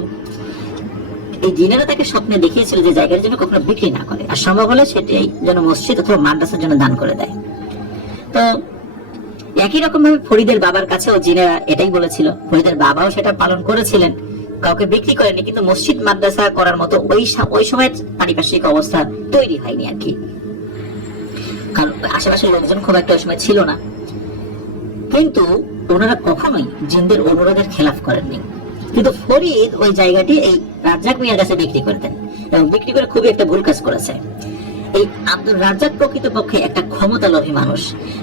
এই জিনেরা তাকে স্বপ্নে দেখিয়েছিল যে জায়গার জন্য কখনো বিক্রি না করে, আর সম্ভব হলে সেটি যেন মসজিদ অথবা মাদ্রাসার জন্য দান করে দেয়। তো একই রকম ভাবে ফরিদের বাবার কাছেও জিনেরা এটাই বলেছিল। ফরিদের বাবাও সেটা পালন করেছিলেন, কাউকে বিক্রি করেনি, কিন্তু মসজিদ মাদ্রাসা করার মতো ওই সময়ের পারিপার্শ্বিক অবস্থা তৈরি হয়নি আর কি, কারণ আশেপাশের লোকজন খুব একটা ওই সময় ছিল না। কিন্তু ওনারা কখনোই জিনদের অনুরোধের খেলাফ করেননি। কিন্তু ফরিদ ওই জায়গাটি এই রাজ্জাক মিয়ার কাছে বিক্রি করে দেন, এবং বিক্রি করে খুবই একটা ভুল কাজ করেছে। এই আব্দুর রাজ্জাক প্রকৃতপক্ষে একটা ক্ষমতালোভী মানুষ।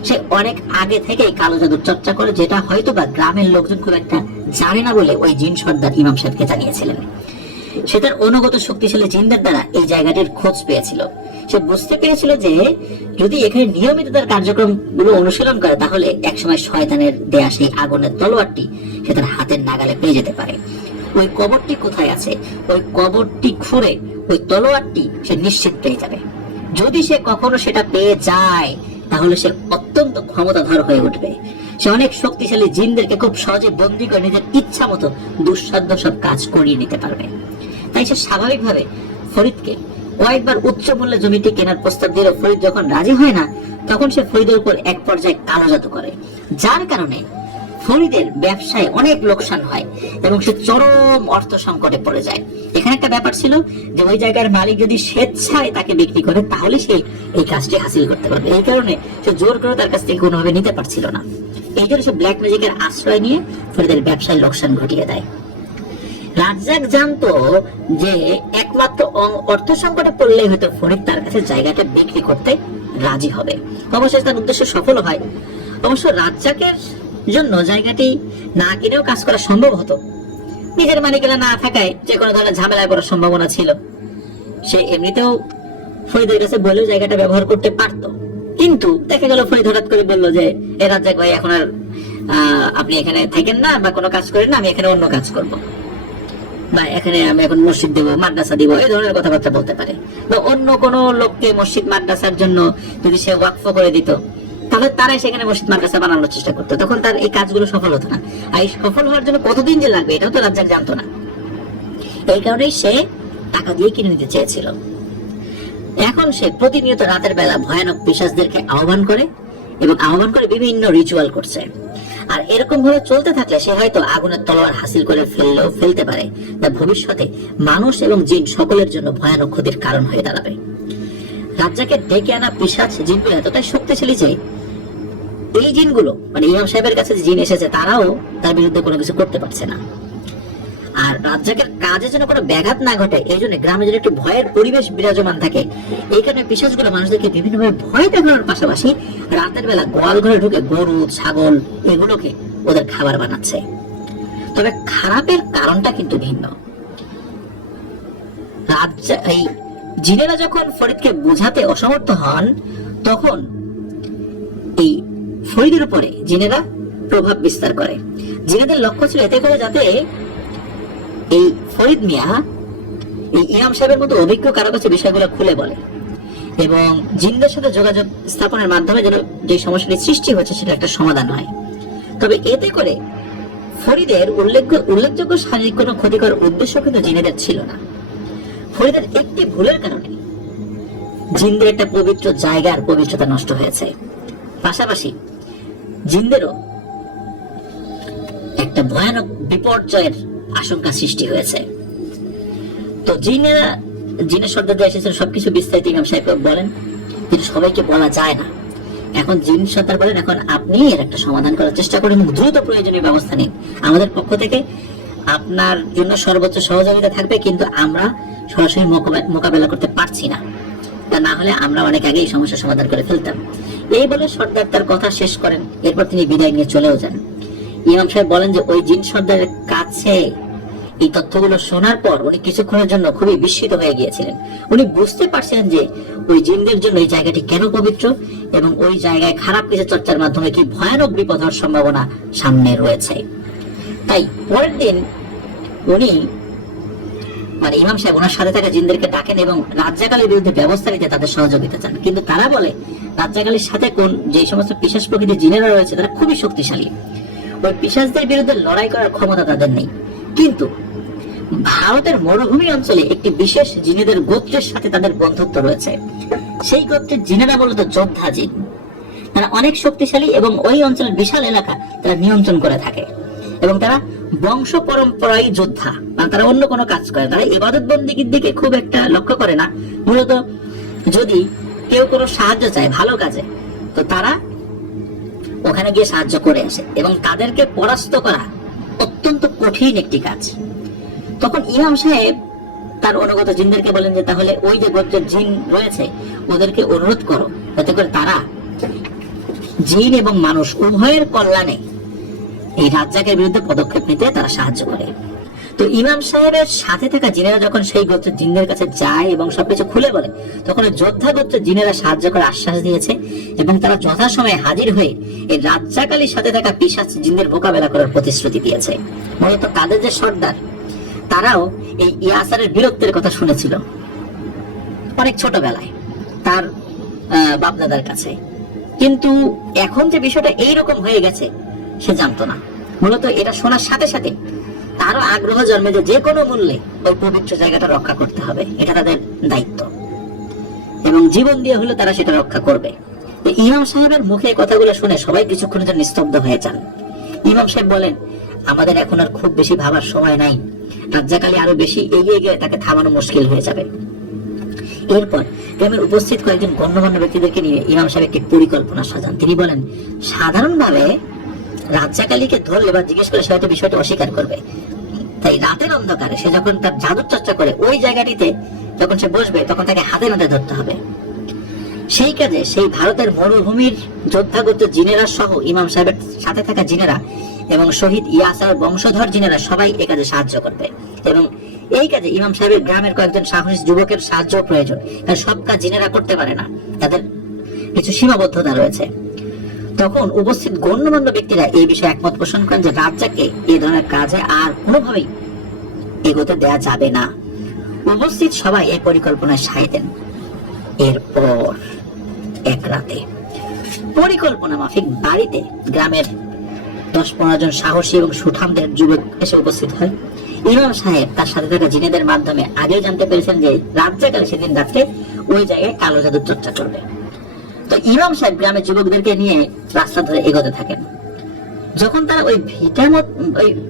সে অনেক আগে থেকে কালো জাদুর চর্চা করে, যেটা হয়তো বা গ্রামের লোকজন খুব একটা জানে না বলে ওই জিন সর্দার ইমাম সাহেবকে জানিয়েছিলেন। সে তার অনুগত শক্তিশালী জিনদের দ্বারা এই জায়গাটির খোঁজ পেয়েছিল। সে বুঝতে পেরেছিল যে যদি এখানে নিয়মিত তার কার্যক্রম গুলো অনুশীলন করে তাহলে একসময় শয়তানের দেয়া সেই আগুনের তলোয়ারটি সে তার হাতের নাগালে পেয়ে যেতে পারে। ওই কবরটি কোথায় আছে, ওই কবরটি খুঁড়ে ওই তলোয়ারটি সে নিশ্চিত পেয়ে যাবে। যদি সে কখনো সেটা পেয়ে যায় তাহলে সে অত্যন্ত ক্ষমতাধর হয়ে উঠবে। সে অনেক শক্তিশালী জিনদেরকে খুব সহজে বন্দী করে নিজের ইচ্ছা মতো দুঃসাধ্য সব কাজ করিয়ে নিতে পারবে। তাই সে স্বাভাবিকভাবে ফরিদকে কয়েকবার উচ্চ মূল্যে জমিটি কেনার প্রস্তাব দিল। ফরিদ যখন রাজি হয় না তখন সে ফরিদের উপর এক পর্যায়ে কালো জাদু করে, যার কারণে ফরিদের ব্যবসায় অনেক লোকসান হয় এবং সে চরম অর্থ সংকটে পড়ে যায়। এখানে একটা ব্যাপার ছিল যে ওই জায়গার মালিক যদি স্বেচ্ছায় তাকে বিক্রি করে তাহলে সে এই কাজটি হাসিল করতে পারবে। এই কারণে সে জোর করে তার কাছ থেকে কোনোভাবে নিতে পারছিল না। এই জন্য সে ব্ল্যাক ম্যাজিকের আশ্রয় নিয়ে ফরিদের ব্যবসায় লোকসান ঘটিয়ে দেয়। রাজ্জাক জানতো যে একমাত্র অর্থ সংকটে পড়লেই হয়তো ফরিদ তার কাছে জায়গাটা বিক্রি করতে রাজি হবে। অবশ্যই তার উদ্দেশ্য সফল হয়। অবশ্য রাজ্জাকের জন্য জায়গাটি না কিনেও কাজ করা সম্ভব হতো। নিজের মালিকেরা না থাকায় যে কোনো ধরনের ঝামেলায় পড়ার সম্ভাবনা ছিল। সে এমনিতেও ফরিদের কাছে বলেও জায়গাটা ব্যবহার করতে পারতো, কিন্তু দেখা গেল ফরিদ হঠাৎ করে বললো যে এ রাজ্জাক ভাই এখন আর আপনি এখানে থাকেন না বা কোনো কাজ করেন না, আমি এখানে অন্য কাজ করবো, বা এখানে আমি এখন মসজিদ দিব, মাদ্রাসা দিব, এই ধরনের কথাবার্তা বলতে পারে। বা অন্য কোনো লোককে মসজিদ মাদ্রাসার জন্য যদি সে ওয়াকফ করে দিত তাহলে তারাই সেখানে মসজিদ মাদ্রাসা বানানোর চেষ্টা করতো, তখন তার এই কাজগুলো সফল হতো না। আর এই সফল হওয়ার জন্য কতদিন যে লাগবে এটাও তো রাজ্জাক জানতো না। এই কারণেই সে টাকা দিয়ে কিনে নিতে চেয়েছিল। এখন সে প্রতিনিয়ত রাতের বেলা ভয়ানক পিশাচদেরকে আহ্বান করে এবং আহ্বান করে বিভিন্ন রিচুয়াল করছে। আর এরকম ভাবে চলতে থাকলে সে হয়তো আগুনের তলোয়ার হাসিল করে ফেলতে পারে, যা ভবিষ্যতে মানুষ এবং জিন সকলের জন্য ভয়ানক ক্ষতির কারণ হয়ে দাঁড়াবে। রাজ্জাকের ডেকে আনা পিশাচ জিনগুলো এতটাই শক্তিশালী যে এই জিনগুলো ইমাম সাহেবের কাছে জিন এসেছে তারাও তার বিরুদ্ধে কোনো কিছু করতে পারছে না। আর রাজ্জাকের কাজে যেন কোনো ব্যাঘাত না ঘটে এই জন্য গ্রামে যেন একটু ভয়ের পরিবেশ বিরাজমান থাকে। এই কারণে পিশাচগুলো মানুষদেরকে বিভিন্নভাবে ভয় দেখানোর পাশাপাশি রাতের বেলা গোয়াল ঘরে ঢুকে গরু ছাগল এগুলোকে ওদের খাবার বানাচ্ছে। তবে খারাপের কারণটা কিন্তু ভিন্ন। এই জিনেরা যখন ফরিদকে বোঝাতে অসমর্থ হন তখন এই ফরিদের উপরে জিনেরা প্রভাব বিস্তার করে। জিনেদের লক্ষ্য ছিল এতে করে যাতে এই ফরিদ মিয়া এই ইমাম সাহেবের মতো অভিজ্ঞ কারো কাছে বিষয়গুলো খুলে বলে এবং জিনদের সাথে যোগাযোগ স্থাপনের মাধ্যমে যেন যে সমস্যাটি সৃষ্টি হচ্ছে সেটা একটা সমাধান হয়। তবে এতে করে ফরিদের উল্লেখযোগ্য শারীরিক কোনো ক্ষতিকর উদ্দেশ্য কিন্তু জিনেদের ছিল না। ফরিদের একটি ভুলের কারণে জিনদের একটা পবিত্র জায়গার পবিত্রতা নষ্ট হয়েছে, পাশাপাশি জিনদেরও একটা ভয়ানক বিপর্যয়ের আশঙ্কা সৃষ্টি হয়েছে। তো জিনের সর্দাররা এসেছেন, সবকিছু বিস্তারিত ইমাম সাহেব বলেন, কিন্তু সবাইকে বলা যায় না। এখন জিন সর্দার বলেন এখন আপনি এর একটা সমাধান করার চেষ্টা করেন এবং দ্রুত প্রয়োজনীয় ব্যবস্থা নিন। আমাদের পক্ষ থেকে আপনার জন্য সর্বোচ্চ সহযোগিতা থাকবে, কিন্তু আমরা সরাসরি মোকাবেলা করতে পারছি না, তা না হলে আমরা অনেক আগে এই সমস্যার সমাধান করে ফেলতাম। এই বলে সর্দার তার কথা শেষ করেন। এরপর তিনি বিদায় নিয়ে চলেও যান। ইমাম সাহেব বলেন যে ওই জিন সর্দারের কাছে এই তথ্যগুলো শোনার পর উনি কিছুক্ষণের জন্য খুবই বিস্মিত হয়ে গিয়েছিলেন। উনি বুঝতে পারছিলেন যে ওই জিনদের জন্য এই জায়গাটি কেন পবিত্র এবং ওই জায়গায় খারাপ কিছু চর্চার মাধ্যমে কি ভয়ানক বিপদ হওয়ার সম্ভাবনা সামনে রয়েছে। তাই পরের দিন উনি ইমাম সাহেব ওনার সাথে থাকা জিনদেরকে ডাকেন এবং রাজ্জাকালীর বিরুদ্ধে ব্যবস্থা নিতে তাদের সহযোগিতা চান। কিন্তু তারা বলে রাজ্জাকালীর সাথে যে সমস্ত পিশাচ প্রকৃতির জিনেরা রয়েছে তারা খুবই শক্তিশালী, ওই পিশাচদের বিরুদ্ধে লড়াই করার ক্ষমতা তাদের নেই। কিন্তু ভারতের মরুভূমি অঞ্চলে একটি বিশেষ জিনেদের গোত্রের সাথে তাদের বন্ধুত্ব রয়েছে। সেই গোত্রের জিনেরা মূলত যোদ্ধা জিন। তারা অনেক শক্তিশালী এবং ওই অঞ্চলের বিশাল এলাকা তারা নিয়ন্ত্রণ করে থাকে এবং তারা বংশ পরম্পরায় যোদ্ধা, তারা অন্য কোনো কাজ করে, তারা ইবাদত বন্দেগীর দিকে খুব একটা লক্ষ্য করে না। মূলত যদি কেউ কোনো সাহায্য চায় ভালো কাজে, তো তারা ওখানে গিয়ে সাহায্য করে আসে এবং তাদেরকে পরাস্ত করা অত্যন্ত কঠিন একটি কাজ। তখন ইমাম সাহেব তার অনুগত জিনদেরকে বলেন যে তাহলে ওই যে গোত্রের জিন রয়েছে ওদেরকে অনুরোধ করো যাতে করে তারা জিন এবং মানুষ উভয়ের কল্যাণে এই রাজ্জাকের বিরুদ্ধে পদক্ষেপ নিতে তারা সাহায্য করে। তো ইমাম সাহেবের সাথে থাকা জিনেরা যখন সেই গোত্রের জিনদের কাছে যায় এবং সবকিছু খুলে বলে, তখন যোদ্ধা গোত্রের জিনেরা সাহায্য করে আশ্বাস দিয়েছে এবং তারা যথাসময়ে হাজির হয়ে এই রাজ্জাকালীর সাথে থাকা পিশাচ জিনদের মোকাবেলা করার প্রতিশ্রুতি দিয়েছে। মূলত তাদের যে সর্দার তারাও এই ইয়াসারের বীরত্বের কথা শুনেছিল অনেক ছোটবেলায় তার বাপদাদার কাছে, কিন্তু এখন যে বিষয়টা এইরকম হয়ে গেছে সে জানতো না। মূলত এটা শোনার সাথে সাথে তারও আগ্রহ জন্মে যে কোনো মূল্যে ওই পবিত্র জায়গাটা রক্ষা করতে হবে, এটা তাদের দায়িত্ব এবং জীবন দিয়ে হলে তারা সেটা রক্ষা করবে। ইমাম সাহেবের মুখে কথাগুলো শুনে সবাই কিছুক্ষণের জন্য নিস্তব্ধ হয়ে যান। ইমাম সাহেব বলেন, আমাদের এখন আর খুব বেশি ভাবার সময় নাই, রাজ্জাকালী আরো বেশি এগিয়ে গেলে তাকে থামানো মুশকিল হয়ে যাবে। এরপর গ্রামের উপস্থিত কয়েকজন গণ্যমান্য ব্যক্তিদেরকে নিয়ে ইমাম সাহেব একটি পরিকল্পনা সাজান। তিনি বলেন, সাধারণভাবে রাজ্জাকালীকে ধরলে বা জিজ্ঞেস করে সে হয়তো বিষয়টা অস্বীকার করবে, তাই রাতের অন্ধকারে সে যখন তার জাদুর চর্চা করে ওই জায়গাটিতে যখন সে বসবে তখন তাকে হাতে নাতে ধরতে হবে। সেই কাজে সেই ভারতের মরুভূমির যোদ্ধা গোত্রের জিনেরা সহ ইমাম সাহেবের সাথে থাকা জিনেরা এবং শহীদ ইয়াসার বংশধর জিনেরা সবাই এ কাজে সাহায্য করবে এবং এই কাজে ইমাম সাহেবের গ্রামের কয়েকজন সাহসী যুবকের সাহায্য প্রয়োজন, কারণ সব কাজ জিনেরা করতে পারে না, তাদের কিছু সীমাবদ্ধতা রয়েছে। তখন উপস্থিত গণ্যমান্য ব্যক্তিরা এই বিষয়ে একমত পোষণ করেন যে রাজ্জাককে এই ধরনের কাজে আর কোনোভাবেই এগোতে দেয়া যাবে না। উপস্থিত সবাই এই পরিকল্পনায় সায় দেন। এরপর এক রাতে পরিকল্পনা মাফিক বাড়িতে গ্রামের 10-15 জন সাহসী এবং সুঠামদের যুবক এসে উপস্থিত হয়। ইমাম সাহেব তার সাথে থাকা জিনেদের মাধ্যমে আগেই জানতে পেরেছেন যে রাজ্জাকালী সেদিন রাত্রে ওই জায়গায় কালো জাদুর চর্চা করবে। তো ইমাম সাহেব গ্রামের যুবকদেরকে নিয়ে রাস্তা ধরে এগোতে থাকেন। যখন তারা ওই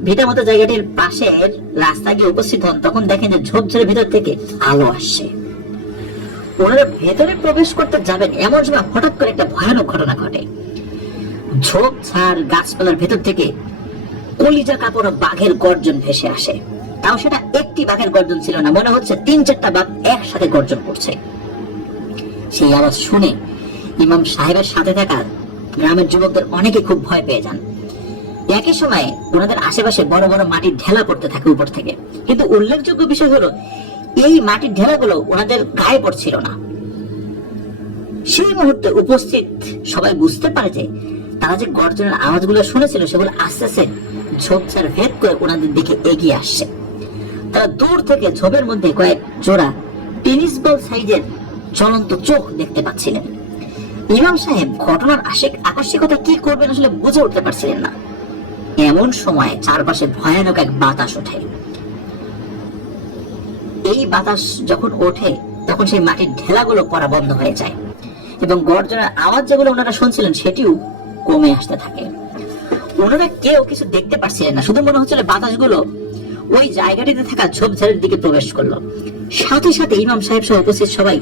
ভিটা মতো জায়গাটির পাশের রাস্তা গিয়ে উপস্থিত হন, তখন দেখেন যে ঝোপঝাড়ের ভিতর থেকে আলো আসছে। ওনারা ভেতরে প্রবেশ করতে যাবেন এমন সময় হঠাৎ করে একটা ভয়ানক ঘটনা ঘটে। ঝোপঝাড় গাছপালার ভেতর থেকে কলিজা কাপড় বাঘের গর্জন ভেসে আসে। তাও সেটা একটি বাঘের গর্জন ছিল না, মনে হচ্ছে 3-4টা বাঘ একসাথে গর্জন করছে। সেই আওয়াজ শুনে ইমাম সাহেবের সাথে থাকা গ্রামের যুবকদের অনেকে খুব ভয় পেয়ে যান। একই সময়ে ওনাদের আশেপাশে বড় বড় মাটির ঢেলা পড়তে থাকে উপর থেকে, কিন্তু উল্লেখযোগ্য বিষয় হলো এই মাটির ঢেলাগুলো ওনাদের গায়ে পড়ছিল না। সেই মুহূর্তে উপস্থিত সবাই বুঝতে পারে যে তারা যে গর্জনের আওয়াজগুলো শুনেছিল সেগুলো আস্তে আস্তে ঝোপঝাড় ভেদ করে ওনাদের দিকে এগিয়ে আসছে। তারা দূর থেকে ঝোপের মধ্যে কয়েক জোড়া টেনিস বল সাইজের জ্বলন্ত চোখ দেখতে পাচ্ছিলেন। ইমাম সাহেব ঘটনার আকস্মিকতা কি করবেন আসলে বুঝে উঠতে পারছিলেন না। এমন সময় চারপাশে ভয়ানক এক বাতাস ওঠে। এই বাতাস যখন ওঠে তখন সেই মাটির ঢেলাগুলো পড়া বন্ধ হয়ে যায় এবং গর্জনের আওয়াজ যেগুলো ওনারা শুনছিলেন সেটিও কমে আসতে থাকে। ওনারা কেউ কিছু দেখতে পারছিলেন না, শুধু মনে হচ্ছিল বাতাসগুলো ওই জায়গাটিতে থাকা ঝোপঝাড়ের দিকে প্রবেশ করলো। সাথে সাথে ইমাম সাহেব সহ উপস্থিত সবাই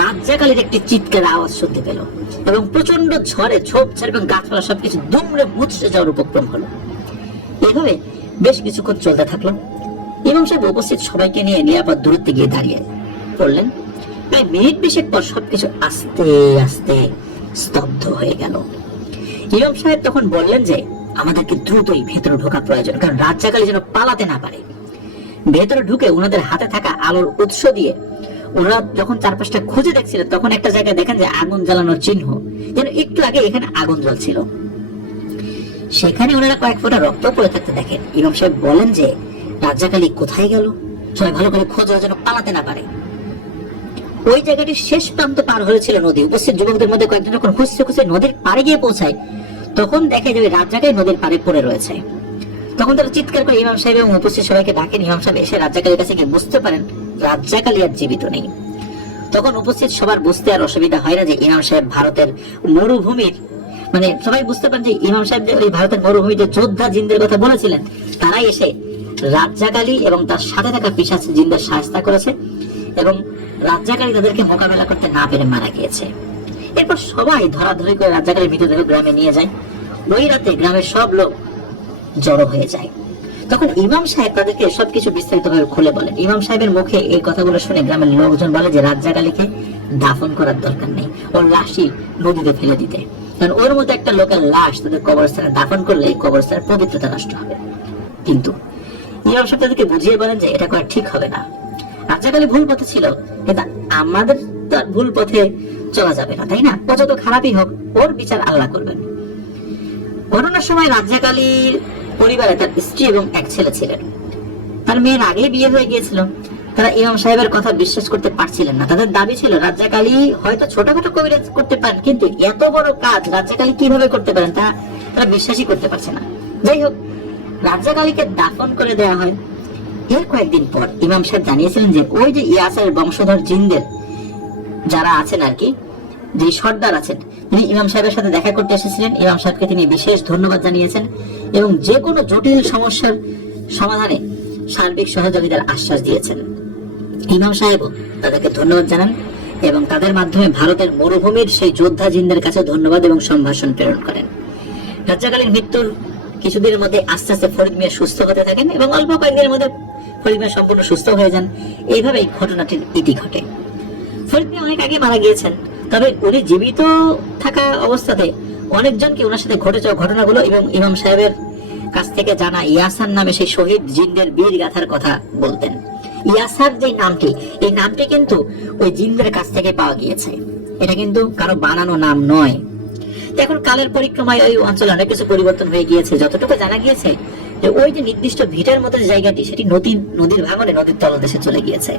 রাজ্জাকালীর একটি চিৎকার আওয়াজ শুনতে পেল এবং প্রচন্ড ঝড়ে ঝোপঝাড় এবং গাছপালা সবকিছু দুমড়ে মুচড়ে যাওয়ার উপক্রম হলো। এভাবে বেশ কিছুক্ষণ চলতে থাকলো। ইমাম সাহেব উপস্থিত সবাইকে নিয়ে নিরাপদ দূরত্বে গিয়ে দাঁড়িয়ে পড়লেন। প্রায় মিনিট 20 পর সবকিছু আস্তে আস্তে স্তব্ধ হয়ে গেল। ইমাম সাহেব তখন বললেন যে আমাদেরকে দ্রুতই ভেতরে ঢোকা প্রয়োজন, কারণ রাত জাগালে যেন পালাতে না পারে। ভেতরে ঢুকে ওনাদের হাতে থাকা আলোর উৎস দিয়ে ওরা যখন চারপাশটা খুঁজে দেখছিলেন, তখন একটা জায়গায় দেখেন যে আগুন জ্বালানোর চিহ্ন, যেন একটু আগে এখানে আগুন জ্বলছিল। সেখানে ওনারা কয়েক ফোঁটা রক্ত পড়ে থাকতে দেখেন। ইমাম সাহেব বলেন যে রাজ্জাকালী কোথায় গেল, সবাই ভালো করে খোঁজো যেন পালাতে না পারে। ওই জায়গাটির শেষ প্রান্ত পার হয়েছিল নদী। উপস্থিত যুবকদের মধ্যে কয়েকজন যখন খুঁজতে খুঁজতে নদীর পাড়ে গিয়ে পৌঁছায়, তখন দেখে যে রাজ্জাকালী নদীর পাড়ে পড়ে রয়েছে। তখন তারা চিৎকার করে ইমাম সাহেব এবং উপস্থিত সবাইকে ডাকেন। ইমাম সাহেব এসে রাজ্জাকালীর কাছে গিয়ে বুঝতে পারেন রাজ্জাকালী আর জীবিত নেই। তখন উপস্থিত সবার বুঝতে আর অসুবিধা হয় না যে ইমাম সাহেব ভারতের মরুভূমির, মানে সবাই বুঝতে পারেন যে ইমাম সাহেব যে ওই ভারতের মরুভূমিতে যোদ্ধা জিনদের কথা বলেছিলেন, তারাই এসে রাজ্জাকালী এবং তার সাথে থাকা পিশাচ জিনদের সাহায্য করেছে এবং রাজ্জাকালী তাদেরকে মোকাবেলা করতে না পেরে মারা গিয়েছে। এরপর সবাই ধরাধরি করে রাজ্জাকালীর মৃতদেহ গ্রামে নিয়ে যায়। ওই রাতে গ্রামের সব লোক জড়ো হয়ে যায়। তখন ইমাম সাহেব তাদেরকে সবকিছু বিস্তারিতভাবে খুলে বলেন। ইমাম সাহেবের মুখে এই কথাগুলো শুনে গ্রামের লোকজন বলে যে রাজ্জাকালীকে দাফন করার দরকার নেই, ওর লাশই নদীতে ফেলে দিতে, কারণ ওর মতো একটা লোকের লাশ তাদের কবরস্থানে দাফন করলে এই কবরস্থানের পবিত্রতা নষ্ট হবে। কিন্তু ইমাম সাহেব তাদেরকে বুঝিয়ে বলেন যে এটা করা ঠিক হবে না। রাজ্জাকালী ভুল পথে ছিল, কিন্তু আমাদের তার ভুল পথে চলা যাবে না, তাই না? ও যত খারাপই হোক, ওর বিচার আল্লাহ করবেন। ঘটনার সময় রাজ্জাকালীর পরিবারে তার স্ত্রী এবং এক ছেলে ছিলেন। তার মেয়ের আগে বিয়ে হয়ে গিয়েছিল। তারা ইমাম সাহেবের কথা বিশ্বাস করতে পারছিলেন না। তাদের দাবি ছিল রাজ্জাকালী হয়তো ছোটখাটো কবিরাজ করতে পারেন, কিন্তু এত বড় কাজ রাজ্জাকালী কিভাবে করতে পারেন তা তারা বিশ্বাসই করতে পারছে না। যাই হোক, রাজ্জাকালীকে দাফন করে দেওয়া হয়। এর কয়েকদিন পর ইমাম সাহেব জানিয়েছিলেন যে ওই যে ইয়াসারের বংশধর জিনদের যারা আছেন আর কি, যে সর্দার আছেন, তিনি ইমাম সাহেবের সাথে দেখা করতে এসেছিলেন। ইমাম সাহেবকে তিনি বিশেষ ধন্যবাদ জানিয়েছেন এবং যে কোনো জটিল সমস্যার সমাধানে সার্বিক সহযোগিতার আশ্বাস দিয়েছেন। ইমাম সাহেবও তাদেরকে ধন্যবাদ জানান এবং তাদের মাধ্যমে ভারতের মরুভূমির সেই যোদ্ধা জিনদের কাছে ধন্যবাদ এবং সম্ভাষণ প্রেরণ করেন। রাজ্জাকালীর মৃত্যুর কিছুদিনের মধ্যে আস্তে আস্তে ফরিদ মিয়া সুস্থ হতে থাকেন এবং অল্প কয়েকদিনের মধ্যে ফরিদ মিয়া সম্পূর্ণ সুস্থ হয়ে যান। এইভাবেই ঘটনাটির ইতি ঘটে। ফরিদ মিয়া অনেক আগে মারা গিয়েছেন, তবে উনি জীবিত থাকা অবস্থাতে অনেকজনকে ওনার সাথে ঘটে যাওয়া ঘটনাগুলো এবং ইমাম সাহেবের কাছ থেকে জানা ইয়াসার নামে সেই শহীদ জিনদের বীর গাথার কথা বলতেন। ইয়াসার যে নামটি, এই নামটি কিন্তু ওই জিনদের কাছ থেকে পাওয়া গিয়েছে, এটা কিন্তু কারো বানানো নাম নয়। এখন কালের পরিক্রমায় ওই অঞ্চলে অনেক কিছু পরিবর্তন হয়ে গিয়েছে। যতটুকু জানা গিয়েছে যে ওই যে নির্দিষ্ট ভিটার মতো জায়গাটি, সেটি নদীর ভাঙনে নদীর তলদেশে চলে গিয়েছে।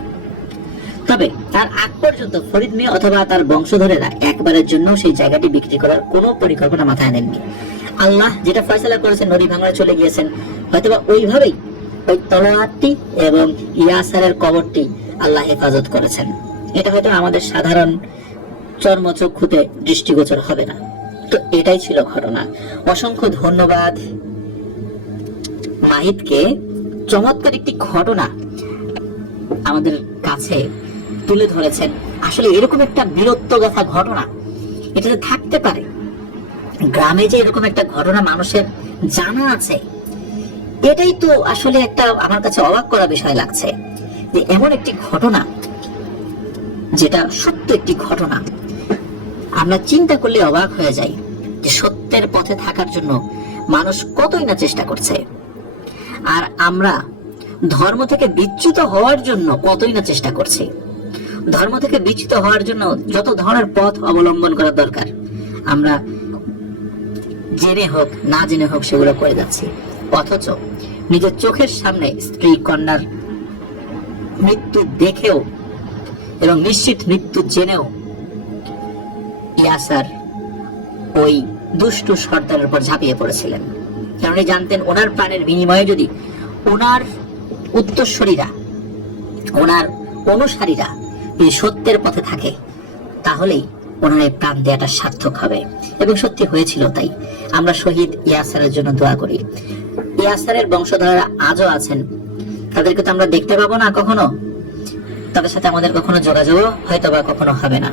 তবে তার আগ পর্যন্ত ফরিদ মিয়া অথবা তার বংশধরেরা একবারের জন্য সেই জায়গাটি বিক্রি করার কোনো পরিকল্পনা মাথায় আনেননি। আল্লাহ যেটা ফয়সালা করেছেন, নদী ভাঙনে চলে গিয়েছেন, হয়তোবা ওইভাবেই ওই তলোয়ারটি এবং ইয়াসারের কবরটি আল্লাহ হেফাজত করেছেন। এটা হয়তো আমাদের সাধারণ চর্মচক্ষুতে দৃষ্টিগোচর হবে না। তো এটাই ছিল ঘটনা। অসংখ্য ধন্যবাদ মাহিদকে, চমৎকার একটি ঘটনা আমাদের কাছে তুলে ধরেছেন। আসলে এরকম একটা বীরত্বগাথা ঘটনা এটা যে থাকতে পারে, গ্রামে যে এরকম একটা ঘটনা মানুষের জানা আছে, এটাই তো আসলে একটা আমার কাছে অবাক করা বিষয় লাগছে যে এমন একটি ঘটনা যেটা সত্য একটি ঘটনা। আমরা চিন্তা করলে অবাক হয়ে যাই যে সত্যের পথে থাকার জন্য মানুষ কতই না চেষ্টা করছে, আর আমরা ধর্ম থেকে বিচ্যুত হওয়ার জন্য কতই না চেষ্টা করছি। ধর্ম থেকে বিচ্যুত হওয়ার জন্য যত ধরনের পথ অবলম্বন করা দরকার আমরা জেনে হোক না জেনে হোক সেগুলো করে যাচ্ছি। অথচ নিজের চোখের সামনে স্ত্রী কন্যার মৃত্যু দেখেও এবং নিশ্চিত মৃত্যু জেনেও ইয়াসার ওই দুষ্টু সর্দারের উপর ঝাঁপিয়ে পড়েছিলেন, কারণ উনি জানতেন ওনার প্রাণের বিনিময়ে যদি ওনার উত্তরসূরিরা, ওনার অনুসারীরা এই সত্যের পথে থাকে, তাহলেই ওনার এই প্রাণ দেওয়াটা সার্থক হবে। এবং সত্যি হয়েছিল তাই। আমরা শহীদ ইয়াসারের জন্য দোয়া করি। ইয়াসারের বংশধররা আজও আছেন, তাদেরকে তো আমরা দেখতে পাবো না কখনো, তাদের সাথে আমাদের কখনো যোগাযোগ হয়তো বা কখনো হবে না।